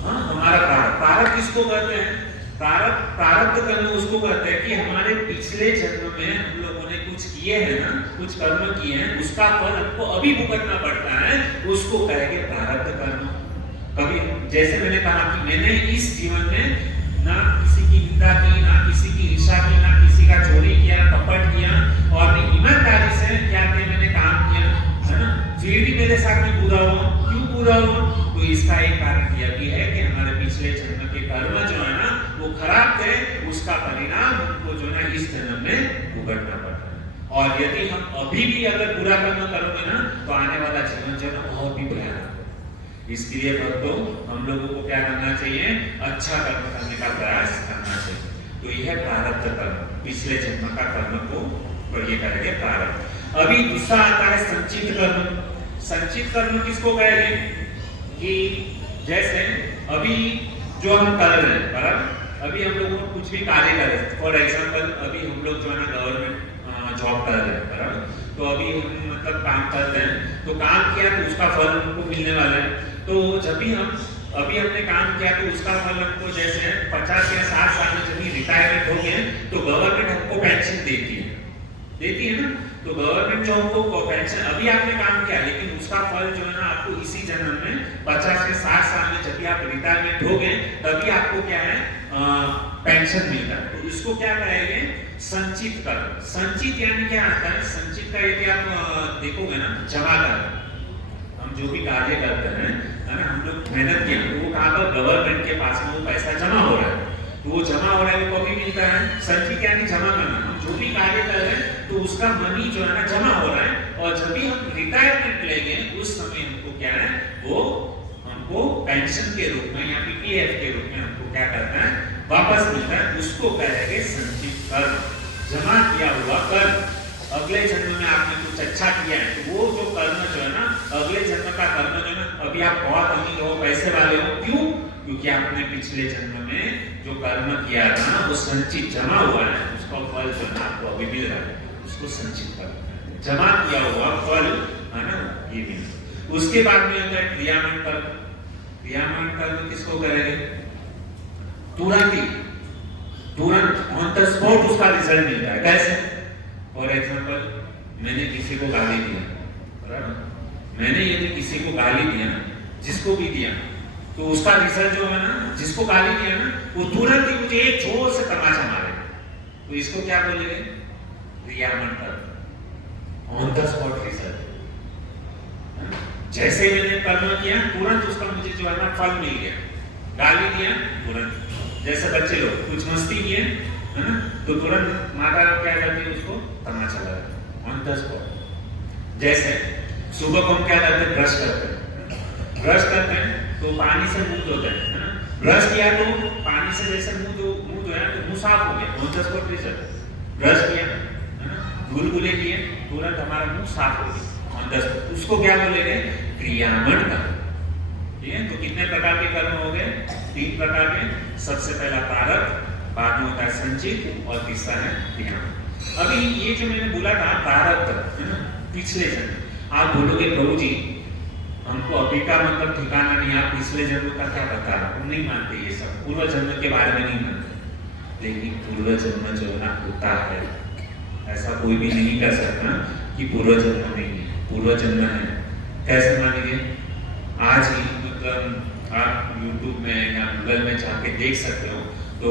हमारा प्रारब्ध किसको कहते हैं, प्रारब्ध कर्म उसको कहते हैं कि हमारे पिछले जन्म में हम लोगों ने कुछ किए हैं ना, कुछ कर्म किए हैं, उसका फल हमको अभी भुगतना पड़ता है, उसको कहेंगे प्रारब्ध कर्म। कभी जैसे मैंने कहा कि मैंने इस जीवन में ना किसी की निंदा की, ना किसी की ईर्ष्या की, ना किसी का चोरी किया, कपट किया, और मैं ईमानदारी से क्या किया, मैंने काम किया, है ना, फिर भी मेरे साथ में बुरा हुआ। क्यों बुरा हुआ, तो इसका एक कारण यह भी है कि हमारे पिछले जन्म के कर्म जो है ना वो खराब थे, उसका परिणाम हमको जो है इस जन्म में भुगतना पड़ता है। और यदि हम अभी भी अगर बुरा कर्म करोगे ना तो आने वाला जीवन जो है बहुत भी भयानक है। इसके लिए भक्तों हम लोगों को क्या करना चाहिए, अच्छा कर्म करने का प्रयास करना चाहिए। तो यह प्रारब्ध कर्म, पिछले जन्म का कर्म को ये करेंगे प्रारब्ध। अभी दूसरा आता है संचित कर्म। संचित कर्म किसको कहेंगे कि जैसे अभी जो हम कर रहे हैं, बराबर, अभी हम लोगों को कुछ भी कार्य कर रहे हैं, फॉर एग्जाम्पल अभी हम लोग जो है ना गवर्नमेंट जॉब कर रहे हैं, बराबर, तो अभी हम मतलब काम कर रहे हैं, तो काम किया तो उसका फल हमको मिलने वाला है। तो जब भी हम अभी हमने काम किया तो उसका फल हमको जैसे 50 या 60 साल में जब रिटायरमेंट हो गए तो गवर्नमेंट हमको पेंशन देती है ना। तो गवर्नमेंट जो हमको पेंशन, अभी आपने काम किया लेकिन उसका फल जो है ना आपको इसी जन्म में 50 से 60 साल में जब भी आप रिटायरमेंट हो गए तभी आपको क्या है पेंशन मिलता है। तो इसको क्या कहेंगे, संचित कर्म। संचित यानी क्या आता है, संचित का यदि आप देखोगे ना, जमा कर, हम जो भी कार्य करते हैं, है ना, हम लोग मेहनत किए तो वो कहाँ पर गवर्नमेंट के पास में वो पैसा जमा हो रहा है। तो वो जमा हो रहा है वो कभी मिलता है, संचित यानी जमा करना। हम जो भी कार्य कर रहे हैं तो उसका मनी जो है ना जमा हो रहा है, और जब भी हम रिटायरमेंट लेंगे उस समय हमको क्या है, वो हमको पेंशन के रूप में या पीपीएफ के रूप में हमको क्या करता है, वापस मिलता है। उसको कहेंगे संचित कर्म, जमा किया हुआ कर्म। अगले जन्म में आपने कुछ अच्छा किया है तो वो जो कर्म जो है ना, अगले जन्म का कर्म जो है ना, अभी आप बहुत अमीर हो, पैसे वाले हो, क्यों, क्योंकि आपने पिछले जन्म में जो कर्म किया था ना वो संचित जमा हुआ है, उसका फल जो है आपको अभी मिल रहा है, उसको संचित कर्म, जमा किया हुआ फल, है ना, ये भी। उसके बाद में आता है क्रियामय कर्म। क्रियामान कर्म किसको करेंगे? तुरंत ही, तुरंत ऑन द स्पॉट उसका रिजल्ट मिलता है। कैसे? फॉर एग्जाम्पल, मैंने किसी को गाली दिया, बराबर? मैंने यदि किसी को गाली दिया, जिसको भी दिया, तो उसका रिजल्ट जो है ना, जिसको गाली दिया ना, वो तुरंत ही मुझे एक जोर से तमाचा मारे, तो इसको क्या बोलेंगे? क्रियामान कर्म, ऑन द स्पॉट रिजल्ट। जैसे ही मैंने कर्म किया, तुरंत उसका मुझे जो है ना फल मिल गया। गाली दिया, तुरंत। जैसे बच्चे लोग कुछ मस्ती किए, है ना, तो तुरंत माता क्या करती है? उसको तमाचा लगा, ऑन द स्पॉट। जैसे सुबह को हम क्या करते हैं? ब्रश करते हैं। ब्रश करते हैं तो पानी से मुंह धोते हैं, है ना? ब्रश किया तो पानी से जैसे मुंह धोया तो मुंह साफ हो गया, on the spot result. Brush किया, है ना, गुलगुले किए, तुरंत हमारा मुंह साफ हो गया, ऑन द स्पॉट। उसको क्या बोलेंगे? क्रियामण कर्म। ठीक है? तो कितने प्रकार के कर्म हो गए? 3 प्रकार के। सबसे पहला प्रारब्ध, बाद में होता है संचित, और तीसरा है क्रियामण। अभी ये जो मैंने बोला था प्रारब्ध, है ना, पिछले जन्म। आप बोलोगे प्रभु जी हमको अभी का मतलब ठिकाना नहीं, आप पिछले जन्म का क्या बता रहे? हम नहीं मानते ये सब, पूर्व जन्म के बारे में नहीं मानते। लेकिन पूर्व जन्म जो है ना होता है, ऐसा कोई भी नहीं कर सकता कि पूर्व जन्म नहीं है, पूर्व जन्म है। कैसे मानेंगे? आज ही मतलब आप YouTube में या गूगल में जाके देख सकते हो, तो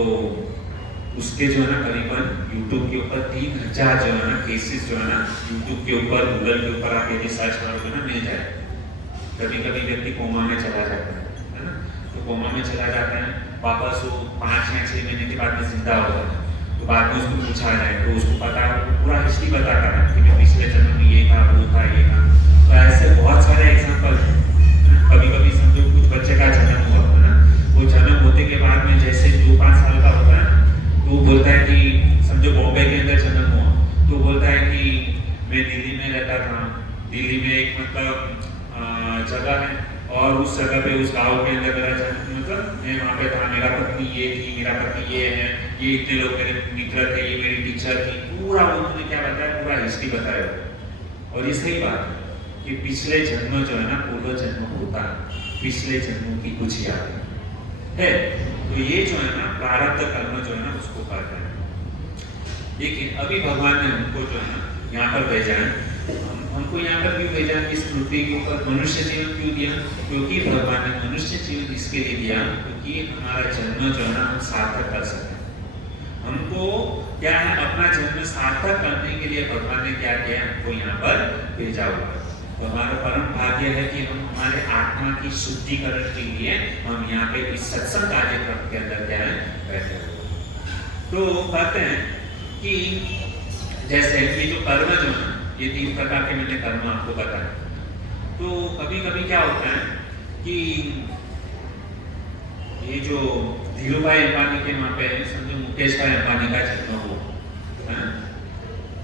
उसके जो है ना करीबन YouTube के ऊपर 3000 जो है ना केसेस जो है ना YouTube के ऊपर, गूगल के ऊपर आप यदि सर्च करोगे ना मिल जाए। कभी कभी व्यक्ति कोमा में चला जाता है ना, तो कोमा में चला जाता है, वापस वो 5 या 6 महीने के बाद में जिंदा होता है। तो बाद में उसको पूछा जाए तो उसको पता, पूरा हिस्ट्री बताता है कि मैं पिछले जन्म में ये था, वो था, ये था। तो ऐसे बहुत सारे एग्जाम्पल। कभी कभी समझो कुछ बच्चे का जन्म हुआ है ना, वो जन्म होते के बाद में जैसे 2-5 साल का होता है, तो वो बोलता है कि समझो बॉम्बे के अंदर जन्म हुआ, तो बोलता है कि मैं दिल्ली में रहता था, दिल्ली में एक मतलब जगह है, और उस जगह पे उस गांव के अंदर मेरा जन्म, मतलब मैं वहाँ पे था, मेरा पत्नी ये थी, मेरा पति ये है, ये इतने लोग मेरे मित्र थे, ये मेरी टीचर थी। पूरा उन्होंने क्या बताया? पूरा हिस्ट्री बताया। और ये सही बात है कि पिछले जन्म जो है ना पूर्व जन्म होता है, पिछले जन्मों की कुछ यादें है। तो ये जो है ना प्रारब्ध कर्म जो है ना उसको करते हैं। लेकिन अभी भगवान ने हमको जो है ना यहाँ पर भेजा है। हमको यहाँ पर क्यों भेजा? इस पृथ्वी के ऊपर मनुष्य जीवन क्यों दिया? क्योंकि भगवान ने मनुष्य जीवन इसके लिए दिया क्योंकि हमारा जन्म जो है ना हम सार्थक कर सकें। हमको क्या है? अपना जन्म सार्थक करने के लिए भगवान ने क्या किया? हमको यहाँ पर भेजा हुआ है। तो हमारा परम भाग्य है कि हम हमारे आत्मा की शुद्धिकरण के लिए हम यहाँ पे इस सत्संग कार्यक्रम के अंदर क्या है बैठे हुए। तो कहते हैं कि जैसे ये जो कर्म जो है, ये 3 प्रकार के मैंने कर्म आपको बताया। तो कभी कभी क्या होता है कि ये जो धीरूभाई अंबानी के वहाँ पे समझो मुकेश भाई अंबानी का जन्म हुआ है,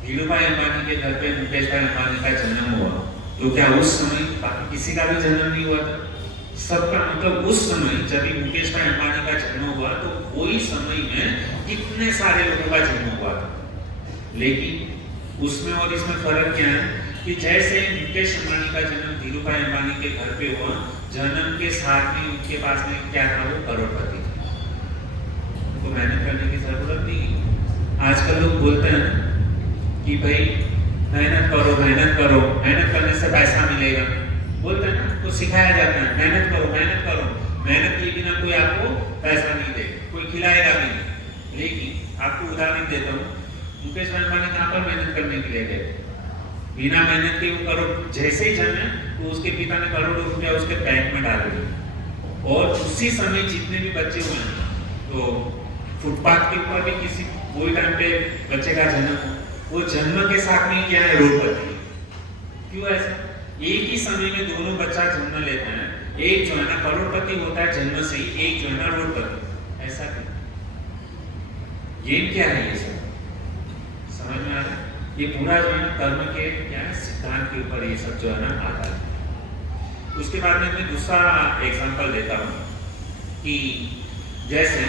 धीरूभाई अंबानी के घर पे मुकेश भाई अंबानी का जन्म हुआ, तो क्या उस समय बाकी किसी का भी जन्म नहीं हुआ था? सबका मतलब उस समय जब मुकेश भाई अंबानी का जन्म हुआ तो वही समय में कितने सारे लोगों का जन्म हुआ था। लेकिन उसमें और इसमें फर्क क्या है कि जैसे मुकेश अंबानी का जन्म धीरूभाई अंबानी के घर पे हुआ, जन्म के साथ में उनके पास में क्या था? वो करोड़पति था, उनको मेहनत करने की जरूरत नहीं। आजकल लोग बोलते हैं कि भाई मेहनत करो, मेहनत करो, मेहनत करने से पैसा मिलेगा, बोलते हैं ना, तो सिखाया जाता है मेहनत करो, मेहनत करो, मेहनत किए बिना कोई आपको पैसा नहीं देगा, कोई खिलाएगा नहीं। लेकिन आपको उदाहरण देता हूँ, मुकेश अंबानी कहाँ पर मेहनत करने के लिए गए? बिना मेहनत के वो करोड़ जैसे ही जन्मे तो उसके पिता ने करोड़ों रुपया उसके बैंक में डाल दिया। और उसी समय जितने भी बच्चे हुए हैं, तो फुटपाथ के ऊपर भी किसी कोई टाइम पे बच्चे का जन्म हो, वो जन्म के साथ में क्या है? रोडपति। क्यों ऐसा? एक ही समय में दोनों बच्चा जन्म लेते हैं, एक जो है ना करोड़पति होता है जन्म से ही, एक जो है ना रोडपति। ऐसा क्यों? गेम क्या है ये सब? समझ में आ रहा है? ये पूरा जो है कर्म के क्या है सिद्धांत के ऊपर ये सब जो है ना आता है। उसके बाद में मैं दूसरा एग्जांपल देता हूँ कि जैसे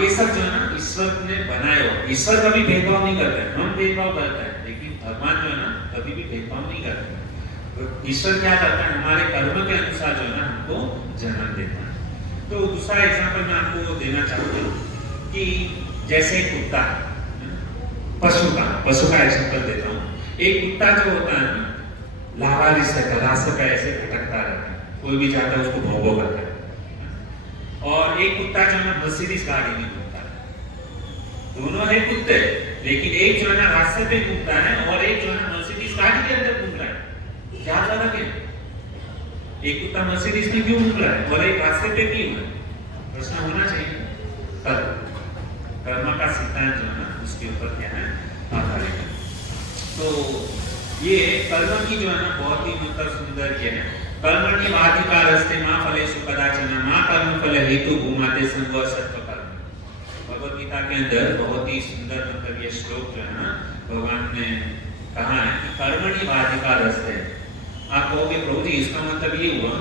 ये सब जो है ना ईश्वर ने बनाया हुआ, ईश्वर कभी भेदभाव नहीं करते, हम भेदभाव करते हैं, लेकिन भगवान जो है ना कभी भी भेदभाव नहीं करते। ईश्वर क्या करता है, हमारे कर्म के अनुसार जो है ना हमको जन्म देता है। तो दूसरा एग्जाम्पल मैं आपको देना चाहता हूँ कि जैसे एक कुत्ता, पशु का एग्जाम्पल देता हूँ। एक कुत्ता जो होता है ना, लावारिस रहता है, रास्ते पे ऐसे भटकता रहता है, कोई भी जाता है उसको भौं भौं करता है। और एक कुत्ता जो है ना मर्सिडीज गाड़ी में घूमता है। दोनों है कुत्ते, लेकिन एक जो है ना रास्ते पे घूमता है और एक जो है ना मर्सिडीज गाड़ी के अंदर घूम रहा है। क्या फर्क है? एक कुत्ता मर्सिडीज में क्यों घूम रहा है और एक रास्ते पे क्यों है? प्रश्न होना चाहिए। कर्म का सिद्धांत जो है ना उसके ऊपर क्या है, आधारित है। तो ये कर्म की जो है ना बहुत ही मतलब सुंदर ये है। कर्मण्येवाधिकारस्ते मा फलेषु कदाचन मा कर्मफल हेतु भूमाते संगो सत्व कर्म। भगवद गीता के अंदर बहुत ही सुंदर मतलब ये श्लोक जो है ना भगवान ने कहा है कि कर्मण्येवाधिकारस्ते। आप कहोगे प्रभु जी इसका मतलब ये हुआ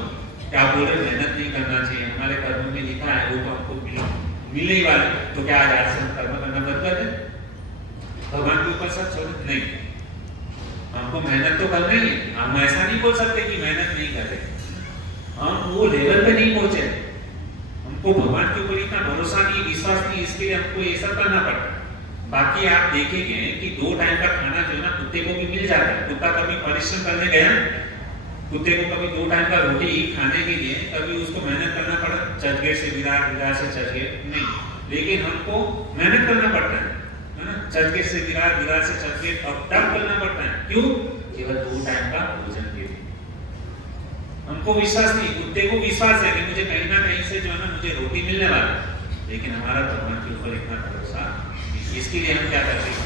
कि आप बोल रहे मेहनत नहीं करना चाहिए, हमारे कर्म में लिखा है वो तो हमको मिलने ही वाले, तो क्या आज से कर्म करना बंद कर दें? भगवान के ऊपर सब छोड़ नहीं, हमको मेहनत तो करना ही है। हम ऐसा नहीं बोल सकते कि मेहनत नहीं कर रहे, हम वो लेवल पे नहीं पहुंचे, हमको भगवान के ऊपर इतना भरोसा नहीं, विश्वास नहीं, इसलिए हमको ये सब करना पड़ता है। बाकी आप देखेंगे कि 2 टाइम का खाना जो है ना कुत्ते को भी मिल जाता है। कुत्ता कभी परिश्रम करने गया? कुत्ते को कभी 2 टाइम का रोटी खाने के लिए कभी उसको मेहनत करना पड़ा? चचगेट से विराट से चचगेट नहीं, लेकिन हमको मेहनत करना पड़ता है ना, चचगेट से विराट से चचगेट अब तक करना पड़ता है। क्यों? केवल 2 टाइम का भोजन के लिए। हमको विश्वास नहीं, कुत्ते को विश्वास है कि मुझे कहीं ना कहीं से जो है ना मुझे रोटी मिलने वाला है, लेकिन हमारा भगवान के ऊपर इतना भरोसा, इसके लिए हम क्या करते हैं?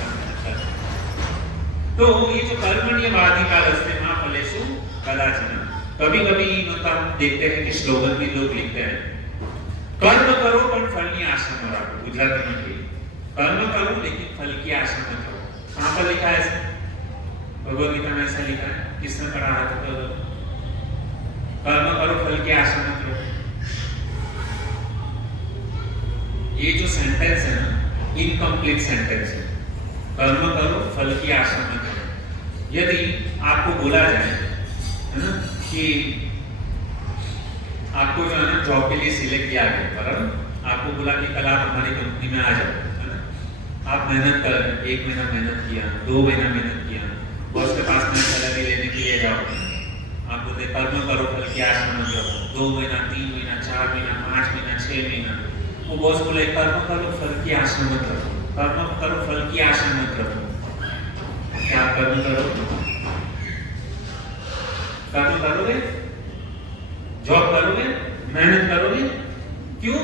तो ये जो कर्मण्येवाधिकारस्ते मा फलेषु कदाचन, कभी-कभी मतलब देखते हैं कि स्लोगन भी लोग लिखते हैं, कर्म करो पर फल की आशा न रखो। गुजराती में भी कर्म करो लेकिन फल की आशा न करो। कहां पर लिखा है ऐसा? भगवद गीता में ऐसा लिखा है? किसने पढ़ा है? तो कर्म करो फल की आशा न करो। ये जो सेंटेंस है ना इनकम्प्लीट सेंटेंस है। कर्म करो फल की आशा न करो। यदि आपको बोला जाए है ना कि आपको जो है ना जॉब के लिए सिलेक्ट किया गया, पर आपको बोला कि कल आप हमारी कंपनी में आ जाओ, है ना, आप मेहनत कर, 1 महीना मेहनत किया, 2 महीना मेहनत किया, बॉस के पास में सैलरी लेने के लिए जाओ, आप बोलते कर्म करो फल की आशा न करो। 2 महीना 3 महीना 4 महीना 5 महीना 6 महीना, वो बॉस बोले कर्म करो फल की आशा मत रखो, कर्म करो फल की आशा मत रखो। क्या कर्म करो? कर्म करोगे, जॉब करोगे, मेहनत करोगे, क्यों?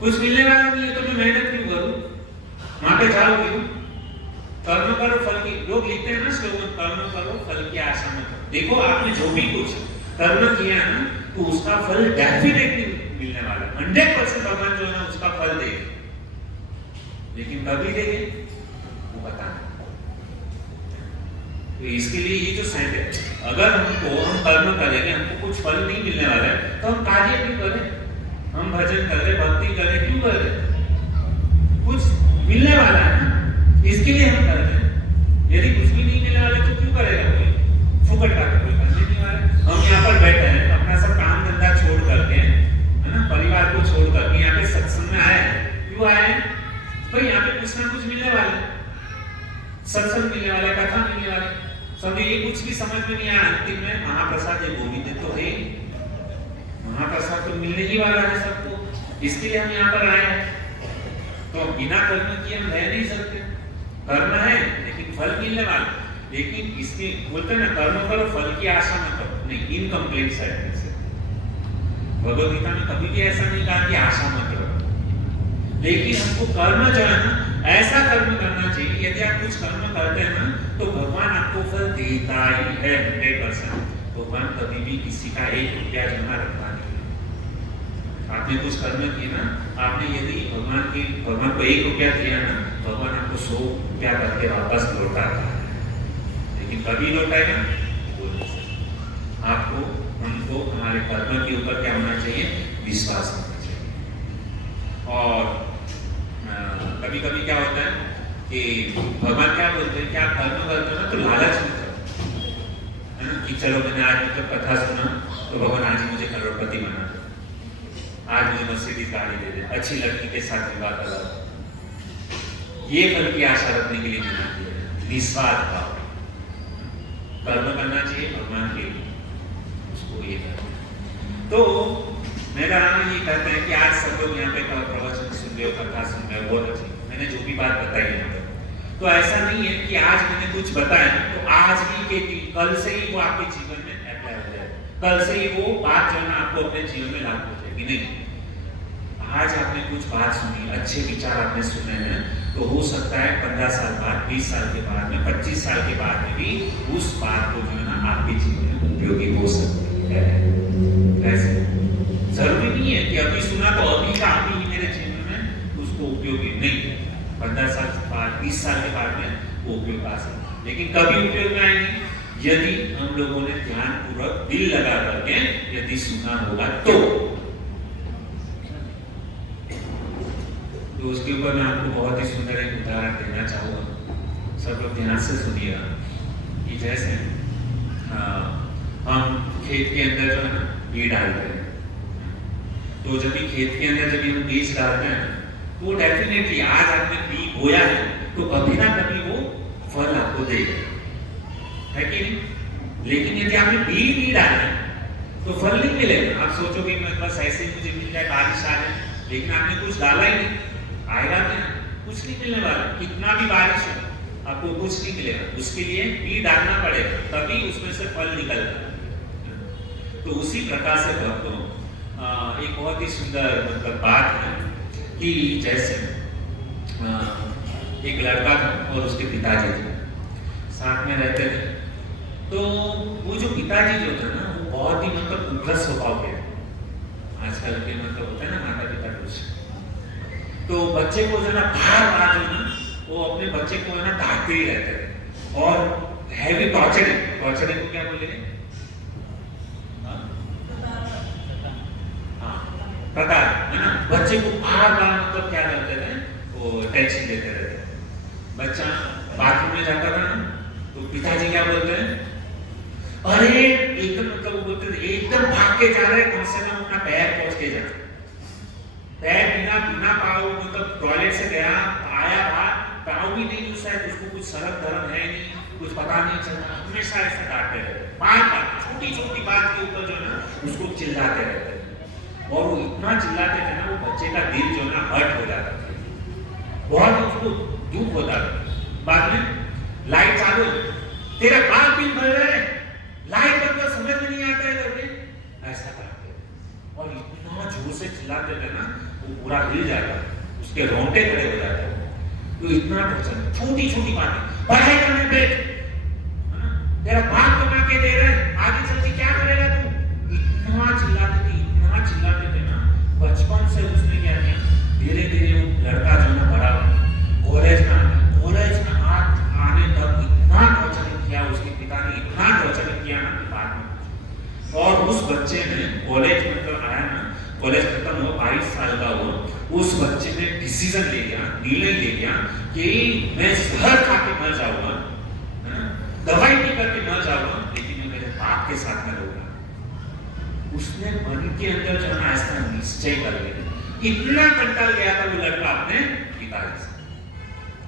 कुछ मिलने वाला नहीं है तो मैं मेहनत क्यों करूं? वहां पे जाओ क्यों? कर्म करो फल की, लोग लिखते हैं ना स्लोगन, कर्म करो फल की आशा मत करो। देखो आपने जो भी कुछ कर्म किया है ना तो उसका फल डेफिनेटली मिलने वाला है। 100% भगवान जो है ना उसका फल देगा, लेकिन कभी देंगे वो पता नहीं। तो इसके लिए ये जो सेंटेंस, अगर हम कर्म करेंगे हमको कुछ फल नहीं मिलने वाला है तो हम कार्य क्यों करें? हम भजन करें, भक्ति करें, क्यों करें? कुछ मिलने वाला है ना, इसके लिए हम कर रहे हैं। यदि कुछ भी नहीं मिलने वाला तो क्यों करेगा कोई? फुकट का कोई करने नहीं वाला। हम यहाँ पर बैठे हैं, अपना सब काम धंधा छोड़ करके, है ना, परिवार को छोड़ करके यहाँ पे सत्संग में आए हैं। क्यों आए हैं? भाई यहाँ पे कुछ ना कुछ मिलने वाला है, सत्संग मिलने वाला, कथा मिलने वाला। समझे, ये कुछ भी समझ में नहीं आया, अंतिम में महाप्रसाद ये गोविंद तो है, महाप्रसाद तो मिलने ही वाला है सबको, इसके लिए हम यहाँ पर आए हैं। तो बिना कर्म किए हम रह नहीं सकते। कर्म है लेकिन फल मिलने वाला, लेकिन इसमें बोलते हैं ना कर्म करो फल की आशा मत करो, नहीं, इनकम्प्लीट सेंटेंस है। भगवद गीता में कभी भी ऐसा नहीं कहा कि आशा मत करो, लेकिन हमको कर्म जो है ना ऐसा कर्म करना चाहिए। यदि आप कुछ कर्म करते हैं ना तो भगवान आपको फल देता ही है 100%। भगवान कभी भी किसी का 1 रुपया जमा रखता नहीं। आपने कुछ कर्म किया ना, आपने यदि भगवान को 1 रुपया दिया ना, भगवान आपको 100 रुपया करके वापस लौटाता है, लेकिन कभी लौटाएगा बोल नहीं सकते। आपको हमको हमारे कर्म के ऊपर क्या होना चाहिए? विश्वास होना चाहिए। और कभी-कभी क्या होता है कि भगवान क्या बोलते हैं कि आप कर्म करते हो ना तो लालच मत करो। कि चलो मैंने आज मतलब कथा सुना तो भगवान आज ही मुझे करोड़पति बना दे, आज मुझे मर्सिडीज गाड़ी दे दे, अच्छी लड़की के साथ विवाह करा, ये फल की आशा रखने के लिए मना किया। निस्वार्थ भाव, कर्म करना चाहिए भगवान के लिए, उसको ये करना। तो मेरा ये कहते हैं कि आज सब लोग यहाँ पे प्रवचन सुन रहे हो, कथा सुन रहे हो, बहुत अच्छी, मैंने जो भी बात बताई यहाँ पे, तो ऐसा नहीं है कि आज मैंने कुछ बताया तो आज ही के दिन कल से ही वो आपके जीवन में अप्लाई हो जाए, कल से ही वो बात जो है ना आपको अपने जीवन में लागू हो जाएगी। नहीं, आज आपने कुछ बात सुनी, अच्छे विचार आपने सुने हैं, तो हो सकता है 15 साल बाद, 20 साल के बाद में, 25 साल के बाद में भी उस बात को जो है ना आपके जीवन में उपयोगी हो सकती है। ऐसे जरूरी नहीं है कि अभी सुना तो अभी का अभी ही मेरे जीवन में उसको उपयोगी नहीं, 15 साल के बाद, 20 साल के बाद में वो उपयोग आ सकता है। लेकिन कभी उपयोग में आएंगे यदि हम लोगों ने ध्यान पूर्वक दिल लगा करके यदि सुना होगा तो उसके ऊपर मैं आपको बहुत ही सुंदर एक उदाहरण देना चाहूँगा। सब लोग ध्यान से सुनिएगा कि जैसे हम खेत के अंदर जो है ना बीज डालते हैं, तो जब भी खेत के अंदर जब हम बीज डालते हैं तो डेफिनेटली आज आपने बीज बोया है तो कभी ना कभी वो फल आपको देगा, है कि नहीं? लेकिन यदि आपने बीज नहीं डाला तो फल नहीं मिलेगा। आप सोचोगे मैं बस ऐसे ही मुझे मिल जाए, बारिश आ जाए, लेकिन आपने कुछ डाला ही नहीं, आएगा नहीं, कुछ नहीं मिलने वाला। कितना भी बारिश हो आपको कुछ नहीं मिलेगा, उसके लिए बीज डालना पड़ेगा तभी उसमें से फल निकलता। तो उसी प्रकार से भक्तों एक बहुत ही सुंदर मतलब बात है कि जैसे एक लड़का था और उसके पिताजी थे, साथ में रहते थे। तो वो जो पिताजी जो थे ना वो बहुत ही मतलब उग्र स्वभाव के, आजकल के मतलब होता है ना माता पिता कुछ, तो बच्चे को जो ना बार जो ना वो अपने बच्चे को ना डांटते ही रहते थे और हैवी टॉर्चरिंग को क्या बोलेंगे, प्रकार है ना, बच्चे को बार मतलब क्या करते थे वो टेंशन देते रहते। बच्चा बाथरूम में जाता था ना तो पिताजी क्या बोलते हैं, अरे एकदम मतलब वो बोलते थे एकदम भाग के जा रहे, कम से कम अपना पैर पहुंच के जा, पैर बिना पाँव मतलब टॉयलेट से गया आया बाहर, पाँव भी नहीं यूज है, उसको कुछ सरल धर्म है नहीं, कुछ पता नहीं चलता, हमेशा ऐसा डांटते रहते, बार छोटी छोटी बात के ऊपर जो है ना उसको चिल्लाते रहते। और वो इतना चिल्लाते थे ना वो बच्चे का दिल जो ना हर्ट हो जाता था, बहुत उसको दुख होता था। बाद में लाइट चालू, तेरा बाप बिल भर रहा है, लाइट बंद कर, समझ में नहीं आता है करके ऐसा करते, और इतना जोर से चिल्लाते थे ना वो पूरा हिल जाता, उसके रोंगटे खड़े हो जाते। तो इतना छोटी छोटी बातें, पढ़ाई करने बैठ, तेरा बाप कमा के दे रहा है, आगे चल के क्या करेगा तू, इतना चिल्लाते थे ना। बचपन से उसने क्या किया, धीरे धीरे वो लड़का जो ना बड़ा कॉलेज में आने तक इतना टॉर्चरिंग किया, उसके पिता ने इतना टॉर्चरिंग किया ना कि बाद में, और उस बच्चे ने कॉलेज मतलब आया ना, कॉलेज खत्म हुआ, 22 साल का हुआ, उस बच्चे ने डिसीजन ले लिया, निर्णय ले लिया कि मैं जहर खा के मर जाऊंगा, दवाई पी करके मर जाऊंगा, लेकिन मैं मेरे बाप के साथ में रहूंगा। उसने मन के अंदर जो है ऐसा निश्चय कर लिया, इतना कंटाल गया था वो लड़का अपने पिताजी से।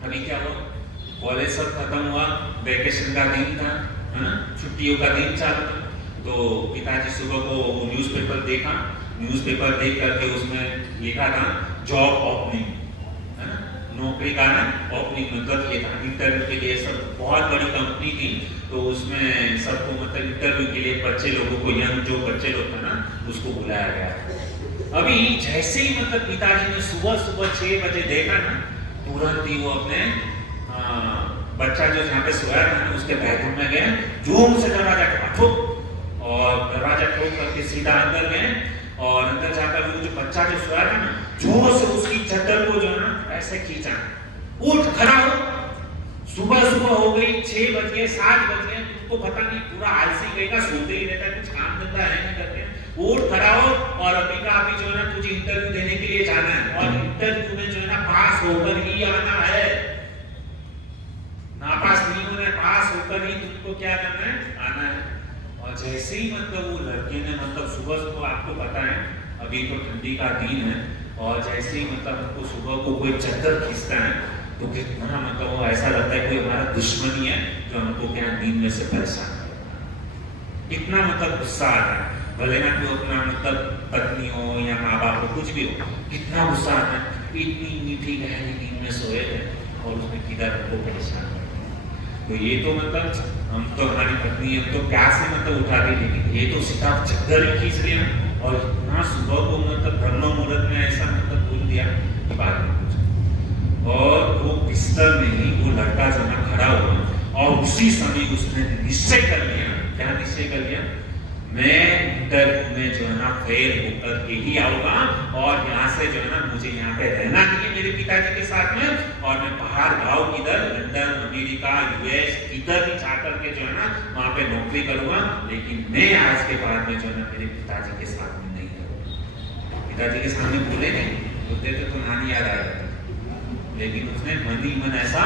अभी क्या हुआ, कॉलेज सब खत्म हुआ, वेकेशन का दिन था, छुट्टियों का दिन चालू था, तो पिताजी सुबह को न्यूज़पेपर देखा, न्यूज़पेपर देख करके उसमें लिखा था जॉब ओपनिंग, है ना, नौकरी का ना ओपनिंग मतलब ये था इंटरव्यू के लिए, सब बहुत बड़ी कंपनी थी, तो उसमें सबको मतलब इंटरव्यू के लिए बच्चे लोगों को, यंग जो बच्चे लोग थे ना उसको बुलाया गया। अभी जैसे ही मतलब पिताजी ने सुबह 6 बजे देखा ना, तुरंत ही वो अपने बच्चा जो जहाँ पे सोया था ना उसके बेडरूम में गए, जोर से दरवाजा ठोक और दरवाजा ठोक करके सीधा अंदर गए, और अंदर जाकर वो जो बच्चा जो सोया था ना जोर से उसकी चादर को जो है ना ऐसे खींचा, उठ खड़ा हो, सुबह हो गई, 6 बज गए, 7 बज गए, तुमको पता नहीं, पूरा आलसी गएगा, सोते ही रहता है, कुछ काम धंधा है नहीं करते, उठ खड़ा हो, और अभी का अभी जो है ना तुझे इंटरव्यू देने के लिए जाना है, और इंटरव्यू में जो है ना पास होकर ही आना है, ना पास नहीं होना है, पास होकर ही तुमको क्या करना है, आना है। जैसे ही मतलब वो लड़के ने मतलब सुबह सुबह, आपको पता है अभी तो ठंडी का दिन है, और जैसे ही मतलब हमको सुबह को कोई चक्कर खींचता है तो कितना मतलब वो ऐसा लगता है कोई हमारा दुश्मन ही है जो हमको क्या नींद में से परेशान कर, इतना मतलब गुस्सा आता है। भले ना तो अपना मतलब पत्नी हो या माँ बाप हो, कुछ भी हो, कितना गुस्सा आता है। इतनी मीठी गहरी नींद में सोए थे और उसने किधर हमको परेशान कर। तो ये तो मतलब हम तो, हमारी पत्नी हम तो प्यार से मतलब उठा दी, लेकिन ये तो सीधा चक्कर ही खींच लिया और इतना सुबह को मतलब ब्रह्म मुहूर्त में ऐसा मतलब बोल दिया कि बात नहीं कुछ। और वो बिस्तर में ही वो लड़का जो है खड़ा हुआ और उसी समय उसने निश्चय कर लिया। क्या निश्चय कर लिया? मैं इंटरव्यू में जो है ना फेल होकर के ही आऊंगा और यहाँ से जो है ना मुझे यहाँ पे रहना नहीं है मेरे पिताजी के साथ में, और मैं बाहर गाँव किधर, लंदन, अमेरिका, यूएस किधर भी जाकर के जो है ना वहाँ पे नौकरी करूंगा, लेकिन मैं आज के बाद में जो है ना मेरे पिताजी के साथ में नहीं रहूंगा। पिताजी के सामने बोले नहीं, बोलते तो नानी याद आएगा, लेकिन उसने मन ही मन ऐसा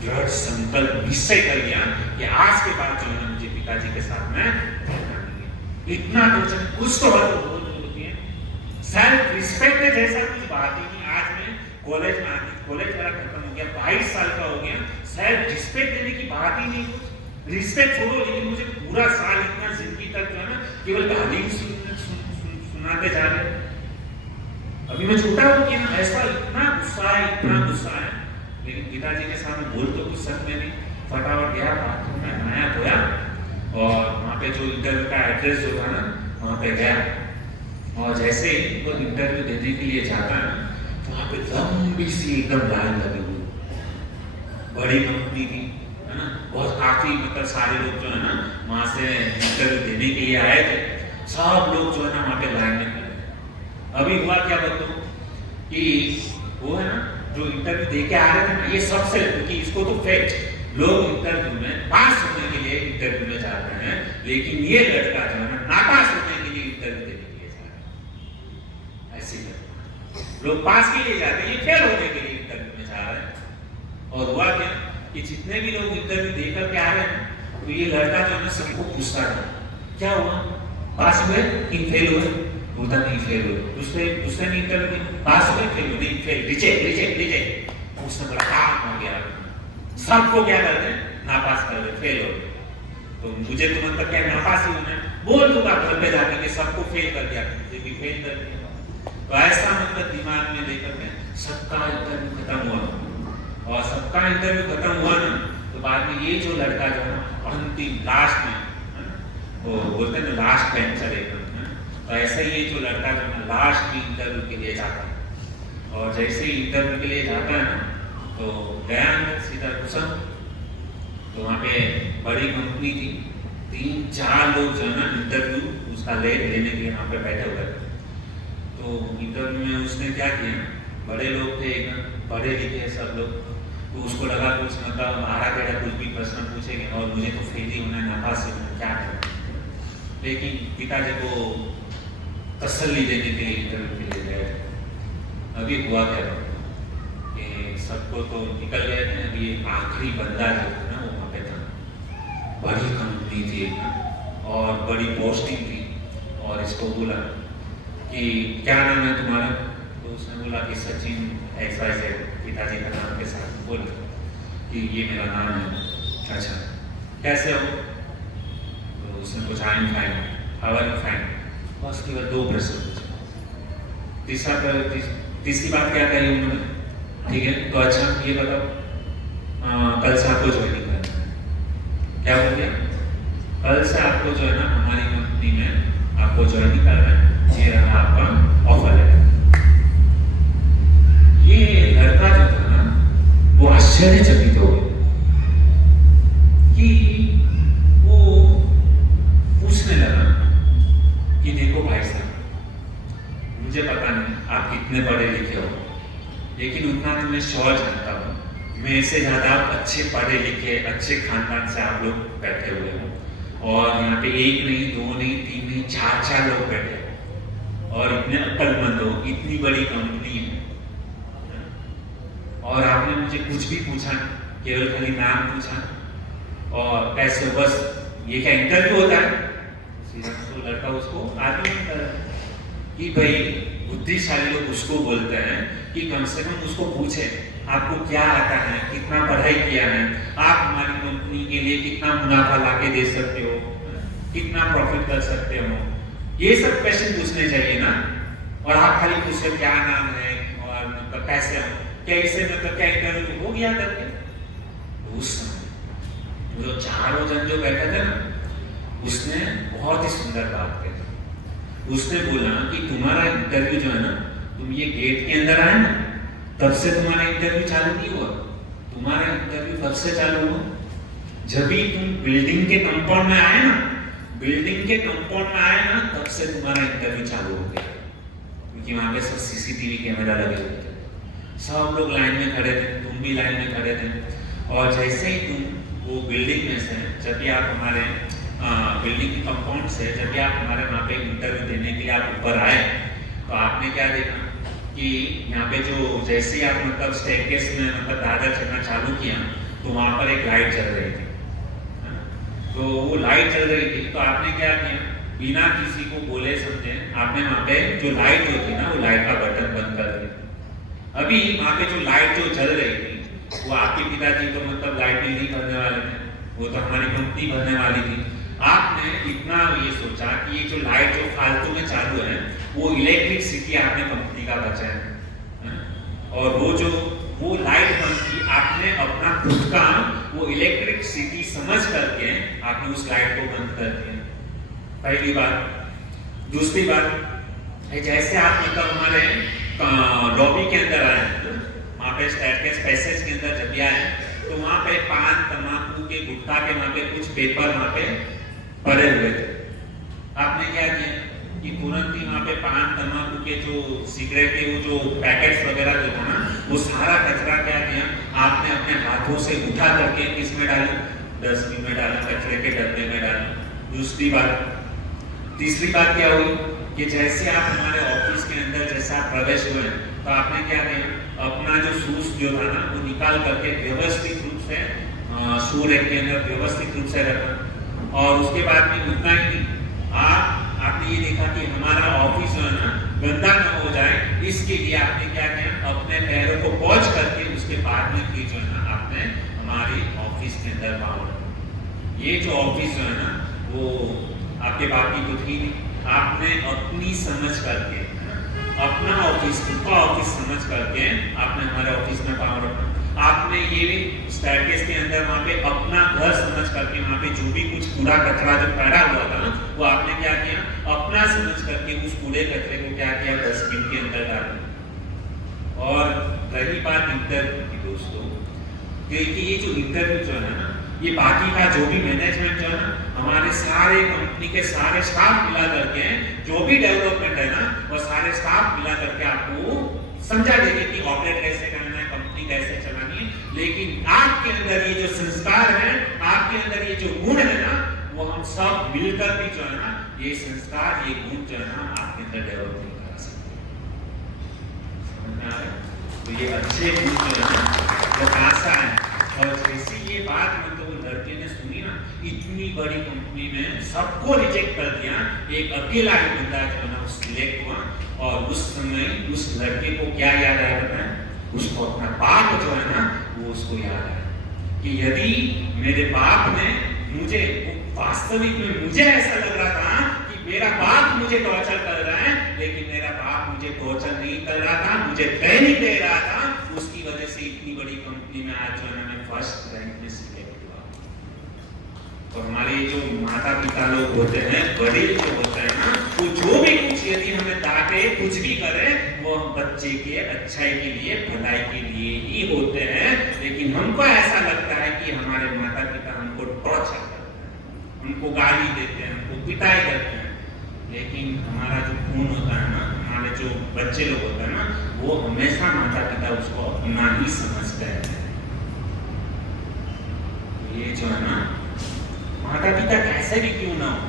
दृढ़ संकल्प निश्चय कर लिया कि आज के बाद जो है ना मुझे पिताजी के साथ में रहना नहीं है। इतना कुछ तो होती है, सेल्फ रिस्पेक्ट जैसा कुछ बात ही नहीं। आज मैं कॉलेज में आके, कॉलेज मेरा खत्म हो गया, 22 साल का हो गया, सेल्फ रिस्पेक्ट देने की बात ही नहीं। कुछ रिस्पेक्ट छोड़ो, लेकिन मुझे पूरा साल इतना जिंदगी तक जो है ना केवल गाली सुनाते जा रहे। अभी मैं छोटा हो गया, ऐसा इतना गुस्सा है, इतना गुस्सा है, लेकिन पिताजी के सामने बोल तो कुछ सकते नहीं। फटाफट गया बाथरूम में, नहाया धोया और वहाँ पे जो इंटरव्यू का एड्रेस जो था ना वहाँ पे गया, और जैसे ही वो इंटरव्यू देने के लिए जाता है तो वहाँ पे लंबी सी एकदम लाइन लगी हुई, बड़ी कंपनी थी, है ना, बहुत काफी मतलब सारे लोग जो है ना वहाँ से इंटरव्यू देने के लिए आए थे। सब लोग जो है ना वहाँ पे लाइन में खड़े। अभी हुआ क्या बताऊँ कि वो है ना जो इंटरव्यू दे के आ रहे थे ना, ये सबसे, क्योंकि इसको तो फैक्ट लोग इंटरव्यू में पास होने के लिए इंटरव्यू में जाते हैं, लेकिन ये लड़का जो है ना नापास होने के लिए इंटरव्यू देने के लिए जा रहा है। ऐसे लोग पास के लिए जाते हैं, ये फेल होने के लिए इंटरव्यू में जा रहे हैं। और हुआ क्या कि जितने भी लोग इंटरव्यू देकर के आ रहे हैं तो ये लड़का जो है ना सबको पूछता है क्या हुआ, पास हुए कि फेल हुए? बोलता नहीं फेल हुए। दूसरे ने इंटरव्यू दी, पास हुए, फेल हुए, नहीं फेल, रिजेक्ट रिजेक्ट रिजेक्ट। उसने बड़ा काम हो गया, सबको क्या करते हैं, नापास कर दे, फेल हो गए। तो मुझे तो मतलब क्या नापास ही होना है, बोल दूंगा घर पे जाके कि सबको फेल कर दिया, मुझे भी फेल कर दिया। तो ऐसा मतलब दिमाग में लेकर के सबका इंटरव्यू खत्म हुआ, और सबका इंटरव्यू खत्म हुआ ना तो बाद में ये जो लड़का जो है अंतिम लास्ट में, वो बोलते हैं ना लास्ट बेंचर है, तो ऐसे ही ये जो लड़का जो है लास्ट में इंटरव्यू के लिए जाता है, और जैसे ही इंटरव्यू के लिए जाता है ना तो गया अंदर सीधा घुसा। तो वहाँ पे बड़ी कंपनी थी, 3-4 लोग जो है ना इंटरव्यू उसका लेने के लिए वहाँ पे बैठे हुए थे। तो इंटरव्यू में उसने क्या किया, बड़े लोग थे एकदम पढ़े लिखे सब लोग, तो उसको लगा कुछ मतलब आरा टेढ़ा कुछ भी प्रश्न पूछेंगे और मुझे तो फेल ही होना है, नापास ही होना, क्या करें। लेकिन पिताजी को तसल्ली देने के लिए इंटरव्यू के लिए गए थे। अभी हुआ क्या कि सबको तो निकल गए थे, अभी आखिरी बंदा जो था ना वो वहाँ पे था, बड़ी कंपनी थी और बड़ी पोस्टिंग थी, और इसको बोला कि क्या नाम है तुम्हारा? तो उसने बोला कि सचिन ऐसा ऐसे, पिताजी का नाम के साथ बोला कि ये मेरा नाम है। अच्छा कैसे हो? तो उसने पूछा I am fine, how are you fine? बस केवल 2 प्रश्न पूछे। तीसरी बात क्या कही उन्होंने, ठीक है तो अच्छा ये बताओ कल से आपको ज्वाइनिंग करना है। क्या बोल दिया? कल से आपको जो है ना हमारी कंपनी में आपको ज्वाइनिंग करना है, ये रहा आपका ऑफर लेटर। ये लड़का जो था ना वो आश्चर्यचकित हो गया कि वो पूछने लगा कि देखो भाई साहब, मुझे पता नहीं आप कितने पढ़े लिखे हो, लेकिन उतना तो मैं श्योर जानता हूँ, मेरे से ज़्यादा अच्छे पढ़े लिखे अच्छे खानदान से आप लोग बैठे हुए हो, और यहाँ पे 1 नहीं 2 नहीं 3 नहीं 4 लोग बैठे हो, और इतने अक्लमंद हो, इतनी बड़ी कंपनी है, और आपने मुझे कुछ भी पूछा, केवल खाली नाम पूछा और कैसे, बस ये क्या इंटरव्यू होता है? तो लड़का उसको आर्ग्यूमेंट कर रहा है कि भाई बुद्धिशाली लोग उसको बोलते हैं कि कम से कम उसको पूछे आपको क्या आता है, कितना पढ़ाई किया है, आप हमारी कंपनी के लिए कितना मुनाफा लाके दे सकते हो, कितना प्रॉफिट कर सकते हो, ये सब क्वेश्चन पूछने चाहिए ना। और आप खाली पूछे क्या नाम है और मतलब कैसे हो, क्या इससे मतलब क्या इंटरव्यू हो गया करके। उस समय जो चारों जन जो बैठे थे ना, उसने बहुत ही सुंदर बात कही। उसने बोला कि तुम्हारा इंटरव्यू जो है ना, तुम ये गेट के अंदर आए ना, तब से तुम्हारा इंटरव्यू चालू नहीं हुआ। तुम्हारा इंटरव्यू तब से चालू हुआ जब भी तुम बिल्डिंग के कंपाउंड में आए ना, बिल्डिंग के कंपाउंड में आए ना, तब से तुम्हारा इंटरव्यू चालू हो गया। क्योंकि वहां पे सब सीसीटीवी कैमरा लगे हुए थे, सब लोग लाइन में खड़े थे, तुम भी लाइन में खड़े थे। और जैसे ही तुम वो बिल्डिंग में से, जब भी आप हमारे बिल्डिंग के कंपाउंड से जब भी आप हमारे वहाँ पे इंटरव्यू देने के लिए आप ऊपर आए, तो आपने क्या देखा कि यहाँ पे जो जैसे ही आप मतलब स्टेयरकेस में मतलब दादर चढ़ना चालू किया, तो वहाँ पर एक लाइट जल रही थी। तो वो लाइट जल रही थी, तो आपने क्या किया, बिना किसी को बोले समझे आपने वहाँ पे जो लाइट जो थी ना, वो लाइट का बटन बंद कर दिया। अभी वहाँ पे जो लाइट जो जल रही थी, वो आपके पिताजी तो मतलब लाइट नहीं भरने वाले थे, वो तो हमारी कंपनी भरने वाली थी। आपने इतना ये सोचा कि ये जो लाइट जो फालतू में चालू है, वो इलेक्ट्रिसिटी आपने कंपनी का बचा है। और वो लाइट बंद की, आपने अपना खुद का वो इलेक्ट्रिसिटी समझ करके आपने उस लाइट को बंद कर दिया। पहली बात। दूसरी बात, जैसे आप मतलब हमारे लॉबी के अंदर आए, वहाँ पे स्टेयरकेस पैसेज के अंदर जब आए, तो वहाँ पे पान तंबाकू के गुटखा के वहाँ पे कुछ पेपर वहाँ पे पड़े हुए थे। आपने क्या किया कि तुरंत ही वहाँ पे पान तंबाकू के जो सिगरेट के वो जो पैकेट्स वगैरह जो था ना, वो सारा कचरा क्या किया, आपने अपने हाथों से उठा करके किसमें डाला, डस्टबिन में डाला, कचरे के डब्बे में डाला। दूसरी बात। तीसरी बात क्या हुई कि जैसे आप हमारे ऑफिस के अंदर जैसे आप प्रवेश हुए, तो आपने क्या किया, अपना जो शूज जो था ना, वो निकाल करके व्यवस्थित रूप से शू रैक के अंदर व्यवस्थित रूप से रखा। और उसके बाद में उतना ही नहीं, आपने ये देखा कि हमारा ऑफिस जो है ना गंदा न हो जाए, इसके लिए आपने क्या किया, अपने पैरों को पहुंच करके उसके बाद में फिर जो है ना आपने हमारी ऑफिस के अंदर पाँव। ये जो ऑफिस जो है ना, वो आपके बाप की तो थी नहीं, आपने अपनी समझ करके अपना ऑफिस, खुद का ऑफिस समझ करके आपने हमारे ऑफिस में पाँव रखा। आपने ये भी स्टेयरकेस के अंदर वहाँ पे अपना घर समझ करके वहाँ पे जो भी कुछ कूड़ा कचरा जो पड़ा हुआ था ना, वो आपने क्या किया, अपना समझ करके उस कूड़े कचरे को क्या किया, डस्टबिन के अंदर डाल दिया। और रही बात इंटरव्यू की दोस्तों, क्योंकि ये जो इंटरव्यू जो है ना, ये बाकी का जो भी मैनेजमेंट जो है ना, हमारे सारे कंपनी के सारे स्टाफ मिला करके, जो भी डेवलपमेंट है ना, वो सारे स्टाफ मिला करके आपको समझा देंगे कि ऑपरेट कैसे करना है, कंपनी कैसे चलानी है। लेकिन आपके अंदर ये जो संस्कार है, आपके अंदर ये जो गुण है ना, वो हम सब मिलकर भी जो है ना, ये संस्कार, ये गुण जो है ना, आपके अंदर डेवलप नहीं करा सकते। समझ में आ रहा है? तो ये अच्छे गुण जो है ना, वो कहाँ से आए? और जैसे ये बात मतलब वो लड़के ने सुनी ना, इतनी बड़ी कंपनी में सबको रिजेक्ट कर दिया, एक अकेला ही बंदा जो है ना वो सिलेक्ट हुआ। और उस समय उस लड़के को क्या याद आया पता है? उसको अपना बाप जो है ना, वो उसको याद आया कि यदि मेरे बाप ने मुझे, वास्तविक में मुझे ऐसा लग रहा था कि मेरा बाप मुझे टॉर्चर कर रहा है, लेकिन मेरा बाप मुझे टॉर्चर नहीं कर रहा था, मुझे ट्रेनिंग दे रहा था। उसकी वजह से इतनी बड़ी कंपनी में आज जो है मैं फर्स्ट रैंक में सिलेक्ट हुआ। तो हमारे जो माता पिता लोग होते हैं, बड़े जो होते हैं ना, वो जो भी कुछ यदि हमें डांटे, कुछ भी करे, वो हम बच्चे के अच्छाई के लिए, भलाई के लिए ही होते हैं। लेकिन हमको ऐसा लगता है कि हमारे माता पिता हमको टॉर्चर करते हैं, हमको गाली देते हैं, हमको पिटाई करते हैं। लेकिन हमारा जो खून होता है ना, हमारे जो बच्चे लोग होते हैं ना, वो हमेशा माता पिता उसको अपना ही समझते हैं। ये जो है ना, माता पिता कैसे भी क्यों ना हो,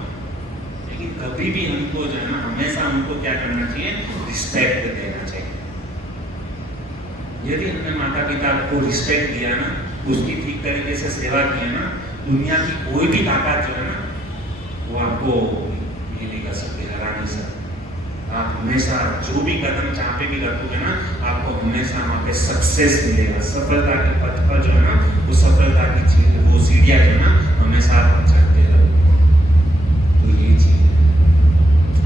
लेकिन कभी भी हमको जो है ना, हमेशा हमको क्या करना चाहिए, रिस्पेक्ट देना चाहिए। यदि हमने माता पिता को रिस्पेक्ट दिया ना, उसकी ठीक तरीके से सेवा की ना, दुनिया की कोई भी ताकत जो है ना, वो आपको ये नहीं कर सकते, हरा नहीं सकते। आप हमेशा जो भी कदम जहाँ पे भी रखोगे ना, आपको हमेशा वहाँ पे सक्सेस मिलेगा। सफलता के पथ पर जो है ना, वो सफलता की वो सीढ़ियाँ जो है ना, हमेशा आप चढ़ते रहोगे। तो ये चीज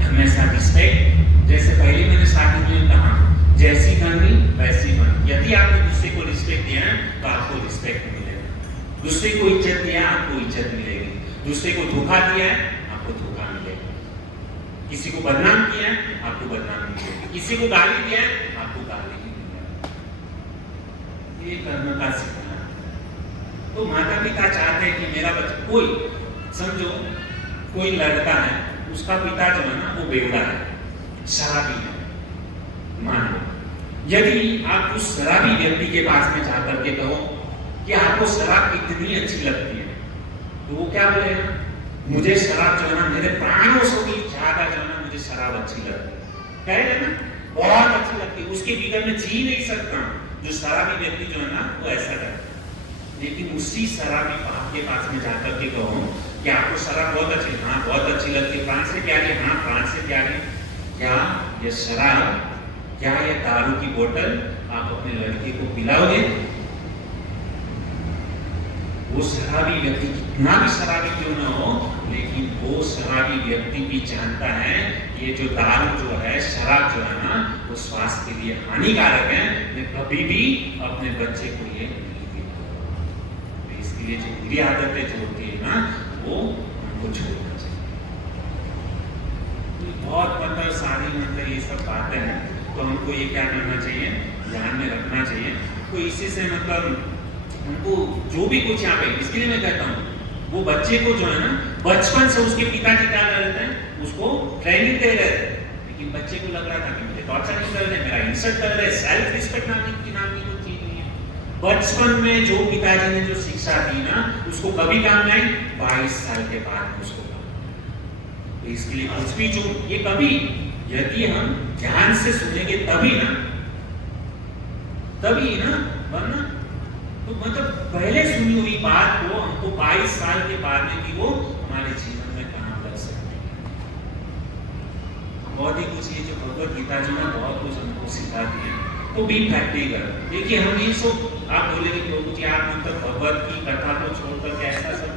हमेशा रिस्पेक्ट, जैसे पहले मैंने स्टार्टिंग में कहा, जैसी करनी वैसी बन। यदि आपने दूसरे को रिस्पेक्ट दिया है तो आपको रिस्पेक्ट मिलेगा, दूसरे को इज्जत दिया आपको इज्जत मिलेगी, दूसरे को धोखा दिया है आपको धोखा मिलेगा, किसी को बदनाम किया है आपको बदनाम मिलेगा, किसी को गाली दिया है आपको गाली ही मिलेगा। ये कर्म का सीखना। तो माता पिता चाहते हैं कि मेरा बच्चा, कोई समझो कोई लड़का है, उसका पिता जो है ना वो बेवड़ा है, शराबी है, मान लो, यदि आप उस शराबी व्यक्ति के पास में जाकर के कहो कि आपको शराब कितनी अच्छी लगती है, तो वो क्या बोलेगा, मुझे शराब जो है ना मेरे प्राणों से भी ज्यादा जो है ना मुझे शराब अच्छी लगती है, कहेगा ना बहुत अच्छी लगती है, उसके बिगड़ में जी नहीं सकता। जो शराबी व्यक्ति जो है ना वो ऐसा करता है। लेकिन उसी शराबी बाप के पास में जाकर के कहो कि आपको शराब बहुत अच्छी, हाँ बहुत अच्छी लगती है, प्राण से प्यारी, हाँ प्राण से प्यारी, क्या ये शराब, क्या ये दारू की बोतल आप अपने लड़के को पिलाओगे? वो शराबी व्यक्ति कितना भी शराबी क्यों ना हो, लेकिन वो शराबी व्यक्ति भी जानता है ये जो दारू जो है, शराब जो है ना, वो स्वास्थ्य के लिए हानिकारक है, मैं कभी भी अपने बच्चे को ये नहीं देता। इसके लिए जो बुरी आदतें जो होती है ना, वो हमको छोड़ना चाहिए। बहुत मतलब सारी मतलब ये सब बातें हैं, तो हमको ये क्या करना चाहिए, ध्यान में रखना चाहिए। तो इसी से मतलब उनको जो भी कुछ यहाँ पे, इसके लिए मैं कहता हूँ वो बच्चे को जो है ना बचपन से उसके पिताजी क्या कर रहे थे, उसको ट्रेनिंग दे रहे थे, लेकिन बच्चे को लग रहा था कि मुझे टॉर्चर नहीं कर रहे, मेरा इंसल्ट कर रहे, सेल्फ रिस्पेक्ट नाम की कोई चीज नहीं है। बचपन में जो पिताजी ने जो शिक्षा दी ना, उसको कभी काम नहीं, 22 साल के बाद उसको काम। तो इसके लिए कुछ भी जो ये कभी, यदि हम ध्यान से सुनेंगे तभी ना, वरना तो मतलब पहले सुनी हुई बात को हमको 22 साल के बाद में भी वो हमारे जीवन में काम लग सकती है। बहुत ही कुछ ये जो भगवत गीता जो है बहुत कुछ हमको सिखाती है। तो बी प्रैक्टिकल। देखिए हम ये सब, आप बोलेंगे प्रभु जी आप मतलब भगवत की कथा को छोड़कर कैसा सब,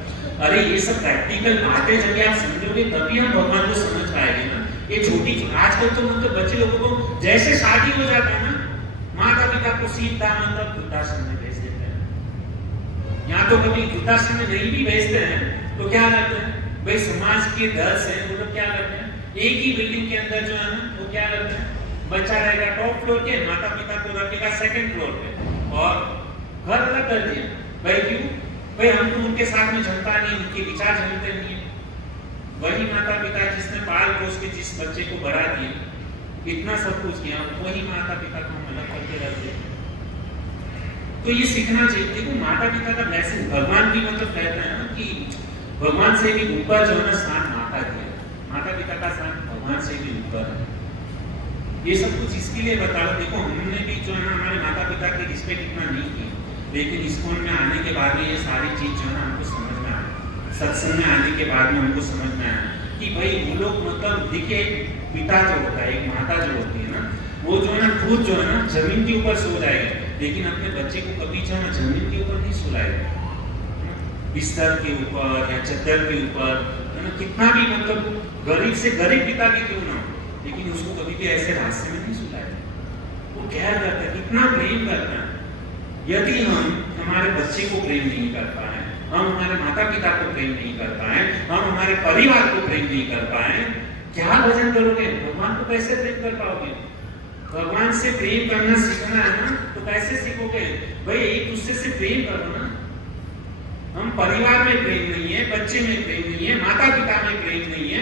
अरे ये सब प्रैक्टिकल बातें जब आप समझोगे तभी हम भगवान को समझ पाएंगे ना। ये छोटी आजकल तो मतलब बच्चे लोगों को जैसे शादी हो जाता है ना, माता पिता को सीधा मतलब वृद्धाश्रम में भेज देते हैं। यहाँ तो कभी वृद्धाश्रम में नहीं भी भेजते हैं तो क्या करते हैं भाई, समाज के डर से वो लोग क्या करते हैं, एक ही बिल्डिंग के अंदर जो है ना वो क्या करते हैं, बच्चा रहेगा टॉप फ्लोर के, माता पिता को रखेगा सेकंड फ्लोर पे, और घर अलग कर दिया। भाई क्यों? भाई हमको उनके साथ में जमता नहीं, उनके विचार जमते नहीं है। वही माता पिता जिसने पाल पोस के जिस बच्चे को बढ़ा दिया, इतना सब कुछ किया, वही माता पिता को हम अलग करके रख देते। तो ये सीखना चाहिए। देखो माता पिता का ब्लेसिंग, भगवान भी मतलब कहते हैं ना कि भगवान से भी ऊपर जो है ना स्थान माता दिया, माता पिता का स्थान भगवान से भी ऊपर है। ये सब कुछ इसके लिए बताओ। देखो हमने भी जो है ना हमारे माता पिता की रिस्पेक्ट इतना नहीं की, लेकिन इस्कॉन में आने के बाद में ये सारी चीज जो है ना हमको समझ में आया, सत्संग में आने के बाद में हमको समझ में आया कि भाई वो लोग मतलब देखिए पिता जो होता है, एक माता जो होती है ना, वो जो है ना खुद जो है ना जमीन के ऊपर सो जाएगी, लेकिन अपने बच्चे को कभी जो है ना जमीन के ऊपर नहीं सुलाएगा, बिस्तर के ऊपर या चद्दर के ऊपर, है ना, कितना भी मतलब गरीब से गरीब पिता भी क्यों ना हो, लेकिन उसको कभी भी ऐसे रास्ते में नहीं सुलाएगा। वो क्या करता है, कितना प्रेम करता है। यदि हम हमारे बच्चे को प्रेम नहीं कर पाए, हम हमारे माता पिता को प्रेम नहीं कर पाए, हम हमारे परिवार को प्रेम नहीं कर पाए, क्या भजन करोगे? भगवान को कैसे प्रेम कर पाओगे? भगवान से प्रेम करना सीखना है ना, तो कैसे सीखोगे? भाई एक दूसरे से प्रेम करो ना। हम परिवार में प्रेम नहीं है, बच्चे में प्रेम नहीं है, माता पिता में प्रेम नहीं है,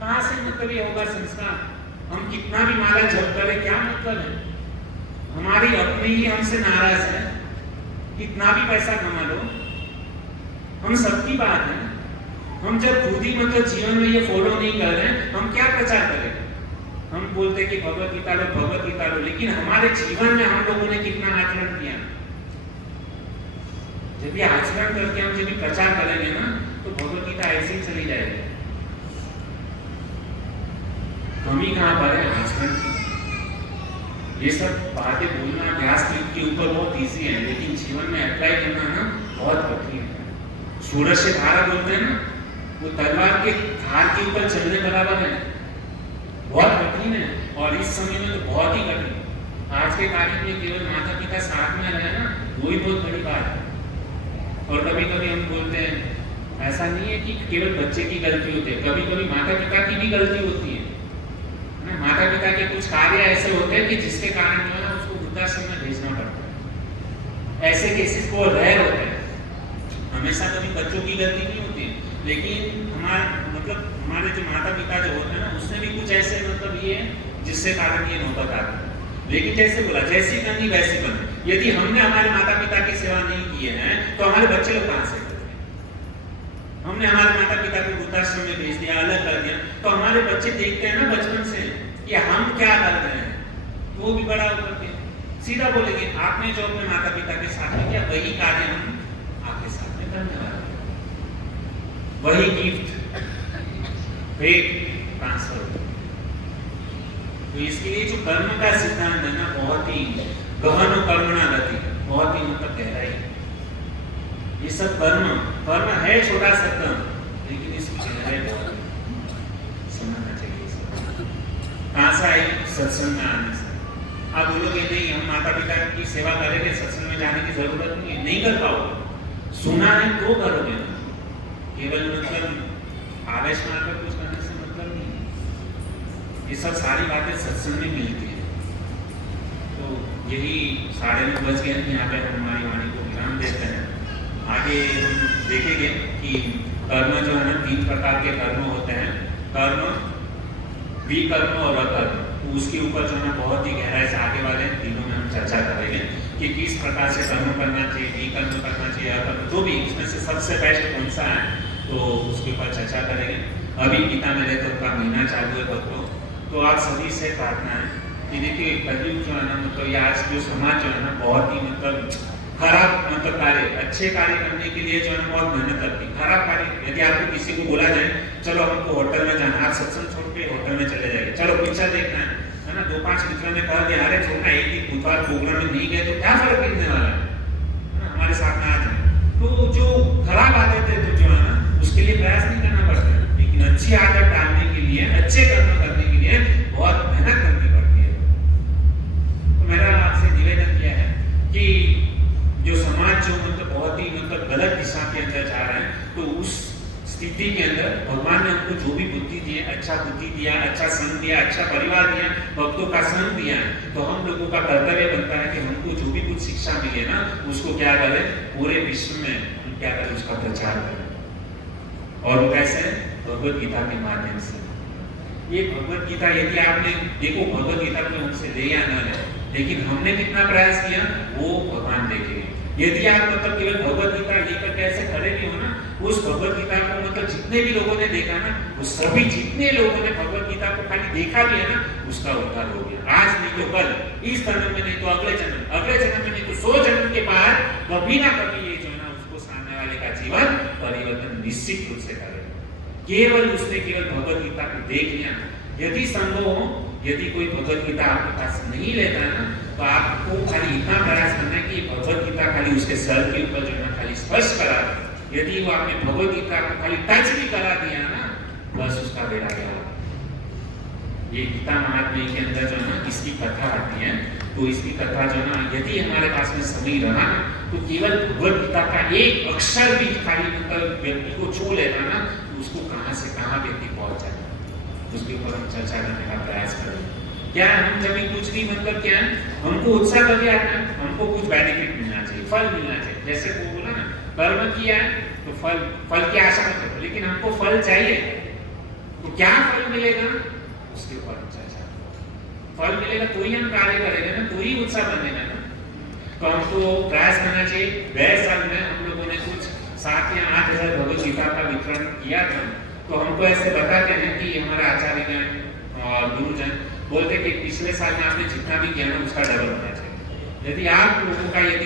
कहां से मतलब ये होगा संस्कार? हम कितना भी माला जप करें क्या मतलब है? हमारी अपने ही हमसे नाराज है, कितना भी पैसा कमा लो, हम सबकी बात है। हम जब खुद ही मतलब जीवन में ये फॉलो नहीं कर रहे हैं, हम क्या प्रचार करें? हम बोलते कि भगवत गीता लो, लेकिन हमारे जीवन में हम लोगों ने कितना आचरण किया? जब ये आचरण करके हम जब प्रचार करेंगे ना, तो भगवत गीता ऐसे ही चली जाएगी। कमी कहाँ पर है? आचरण की। ये सब बातें बोलना व्यास के ऊपर बहुत ईजी है, लेकिन जीवन में अप्लाई करना ना बहुत कठिन है। सूरज से धारा बोलते हैं ना, वो तलवार के धार के ऊपर चलने बराबर है, बहुत कठिन है। और इस समय में तो बहुत ही कठिन। आज के तारीख में केवल माता पिता साथ में रहे ना, वही बहुत बड़ी बात है। और कभी कभी हम बोलते हैं, ऐसा नहीं है कि केवल बच्चे की गलती होती है, कभी कभी माता पिता की भी गलती होती है ना। माता पिता के कुछ कार्य ऐसे होते हैं कि जिसके कारण जो है उसको वृद्धाश्रम में भेजना पड़ता है। ऐसे केसेस बहुत रेयर होते हैं, हमेशा कभी बच्चों की गलती नहीं होती है, लेकिन हमारे जो माता पिता जो होते हैं ना, उसमें भी कुछ ऐसे ये है जिससे कारण ये नौबत आती है। लेकिन जैसे बोला, जैसी करनी वैसी बनी। यदि हमने हमारे माता पिता की सेवा नहीं की है तो हमारे बच्चे लोग कहां से करेंगे? हमने हमारे माता पिता को वृद्धाश्रम में भेज दिया, अलग कर दिया, तो हमारे बच्चे देखते हैं ना बचपन से कि हम क्या कर रहे हैं, तो वो भी बड़ा होकर के सीधा बोलेंगे, आपने जो अपने माता पिता के साथ में किया वही कार्य हम आपके साथ में करने वाले हैं, वही गिफ्ट भेंट ट्रांसफर। तो इसके लिए जो कर्म का सिद्धांत है ना, बहुत ही गहन कर्मणा गति, बहुत ही गहराई है। ये सब कर्म है छोटा सा कर्म, लेकिन इसकी गहराई बहुत समझना चाहिए। कहां से आई? सत्संग में आने से। आप बोलोगे नहीं हम माता पिता की सेवा करेंगे, सत्संग में जाने की जरूरत नहीं है, नहीं कर पाओगे। सुना है तो करोगे ना, केवल आवेश में आकर कुछ करने से मतलब नहीं। ये सब सारी बातें सत्संग में मिलती है। तो यही 9:30 बज गए, यहाँ पे हम हमारी वाणी को विराम देते हैं। आगे हम देखेंगे कि कर्म जो है ना, 3 प्रकार के कर्म होते हैं, कर्म, विकर्म और अकर्म। तो उसके ऊपर जो है ना बहुत ही गहराई से आगे वाले दिनों में हम चर्चा करेंगे कि किस प्रकार से कर्म करना चाहिए, विकर्म करना चाहिए, अकर्म, जो भी इसमें से सबसे बेस्ट कौन सा है, तो उसके ऊपर चर्चा करेंगे। अभी पिता मेरे तो का महीना चालू है भक्तों, तो आप सभी से प्रार्थना है कि देखिए कलयुग जो है ना, ये आज जो समाज जो है ना, बहुत ही खराब कार्य, अच्छे कार्य करने के लिए जो है बहुत मेहनत करती है। खराब कार्य, यदि आपको किसी को बोला जाए चलो हमको होटल में जाना, आप सत्संग छोड़ के होटल में चले जाएंगे, चलो पिक्चर देखना है ना, 2-5 मित्रों ने कहा कि अरे छोड़ना, एक दिन बुधवार प्रोग्राम में नहीं गए तो क्या फर्क पड़ने वाला है, हमारे साथ में आ जाए। तो जो खराब आदत है तो जो है ना, उसके लिए प्रयास नहीं करना पड़ता है, लेकिन अच्छी आदत डालने के लिए, अच्छे कर्म करने के लिए बहुत मेहनत करनी पड़ती है। तो मेरा आपसे निवेदन किया है कि जो समाज जो बहुत ही गलत दिशा के अंदर जा रहे हैं, तो उस स्थिति के अंदर भगवान ने हमको जो भी बुद्धि दी है, अच्छा बुद्धि दिया, अच्छा संग दिया, अच्छा परिवार दिया, भक्तों का संग दिया, तो हम लोगों का कर्तव्य बनता है कि हमको जो भी कुछ शिक्षा मिले ना, उसको क्या करें, पूरे विश्व में हम क्या करें, उसका प्रचार करें। और कैसे? भगवत गीता के माध्यम से। ये भगवत गीता, यदि आपने देखो भगवत गीता को हमसे ले या न ले, लेकिन हमने कितना प्रयास किया वो भगवान देखेंगे। यदि आप केवल भगवत गीता लेकर कैसे खड़े भी हो ना, उस भगवत गीता को जितने भी लोगों ने देखा ना, वो सभी जितने लोगों ने भगवत गीता को खाली देखा भी है ना, उसका उद्धार हो गया। आज नहीं तो कल, इस जन्म में नहीं तो अगले जन्म में नहीं तो 100 जन्म के बाद कभी ना कभी ये जो है ना, उसको सामने वाले का जीवन परिवर्तन निश्चित रूप से करेगा। केवल उसने केवल भगवत गीता को देख लिया। यदि संभव हो, यदि कोई भगवत गीता आपके पास नहीं लेता है ना, तो आपको खाली इतना प्रयास करना है कि भगवत गीता खाली उसके सर के ऊपर जो है ना खाली स्पर्श करा। यदि वो आपने भगवत गीता को खाली टच भी करा दिया ना, बस उसका बेड़ा गया। ये गीता महात्म्य के अंदर जो है ना इसकी कथा आती है, तो इसकी कथा जो है ना, यदि हमारे पास में समय रहा ना, तो केवल भगवत गीता का एक अक्षर भी खाली व्यक्ति को छू लेना ना, तो उसको कहां से कहां व्यक्ति पहुंच जाएगा। उसके ऊपर हम चर्चा करने का प्रयास करें। क्या हम जब भी कुछ भी क्या है, हमको उत्साह कभी आता है, हमको कुछ बेनिफिट मिलना चाहिए, फल मिलना चाहिए। जैसे वो बोला ना, कर्म किया है तो फल की आशा मत करो, लेकिन हमको फल चाहिए, तो क्या फल मिलेगा उसके ऊपर हम चर्चा करें। फल मिलेगा तो ही हम कार्य करेंगे ना, तो ही उत्साह बनेगा ना। तो हमको प्रयास करना चाहिए। 22 साल में हम लोगों ने कुछ 7 या 8 हजार भगवत गीता का वितरण किया था। तो हमको ऐसे बताते हैं कि हमारे आचार्यगण और गुरुजन बोलते कि पिछले साल में आपने जितना भी किया ना, उसका डबल होना चाहिए। यदि आप लोगों का यदि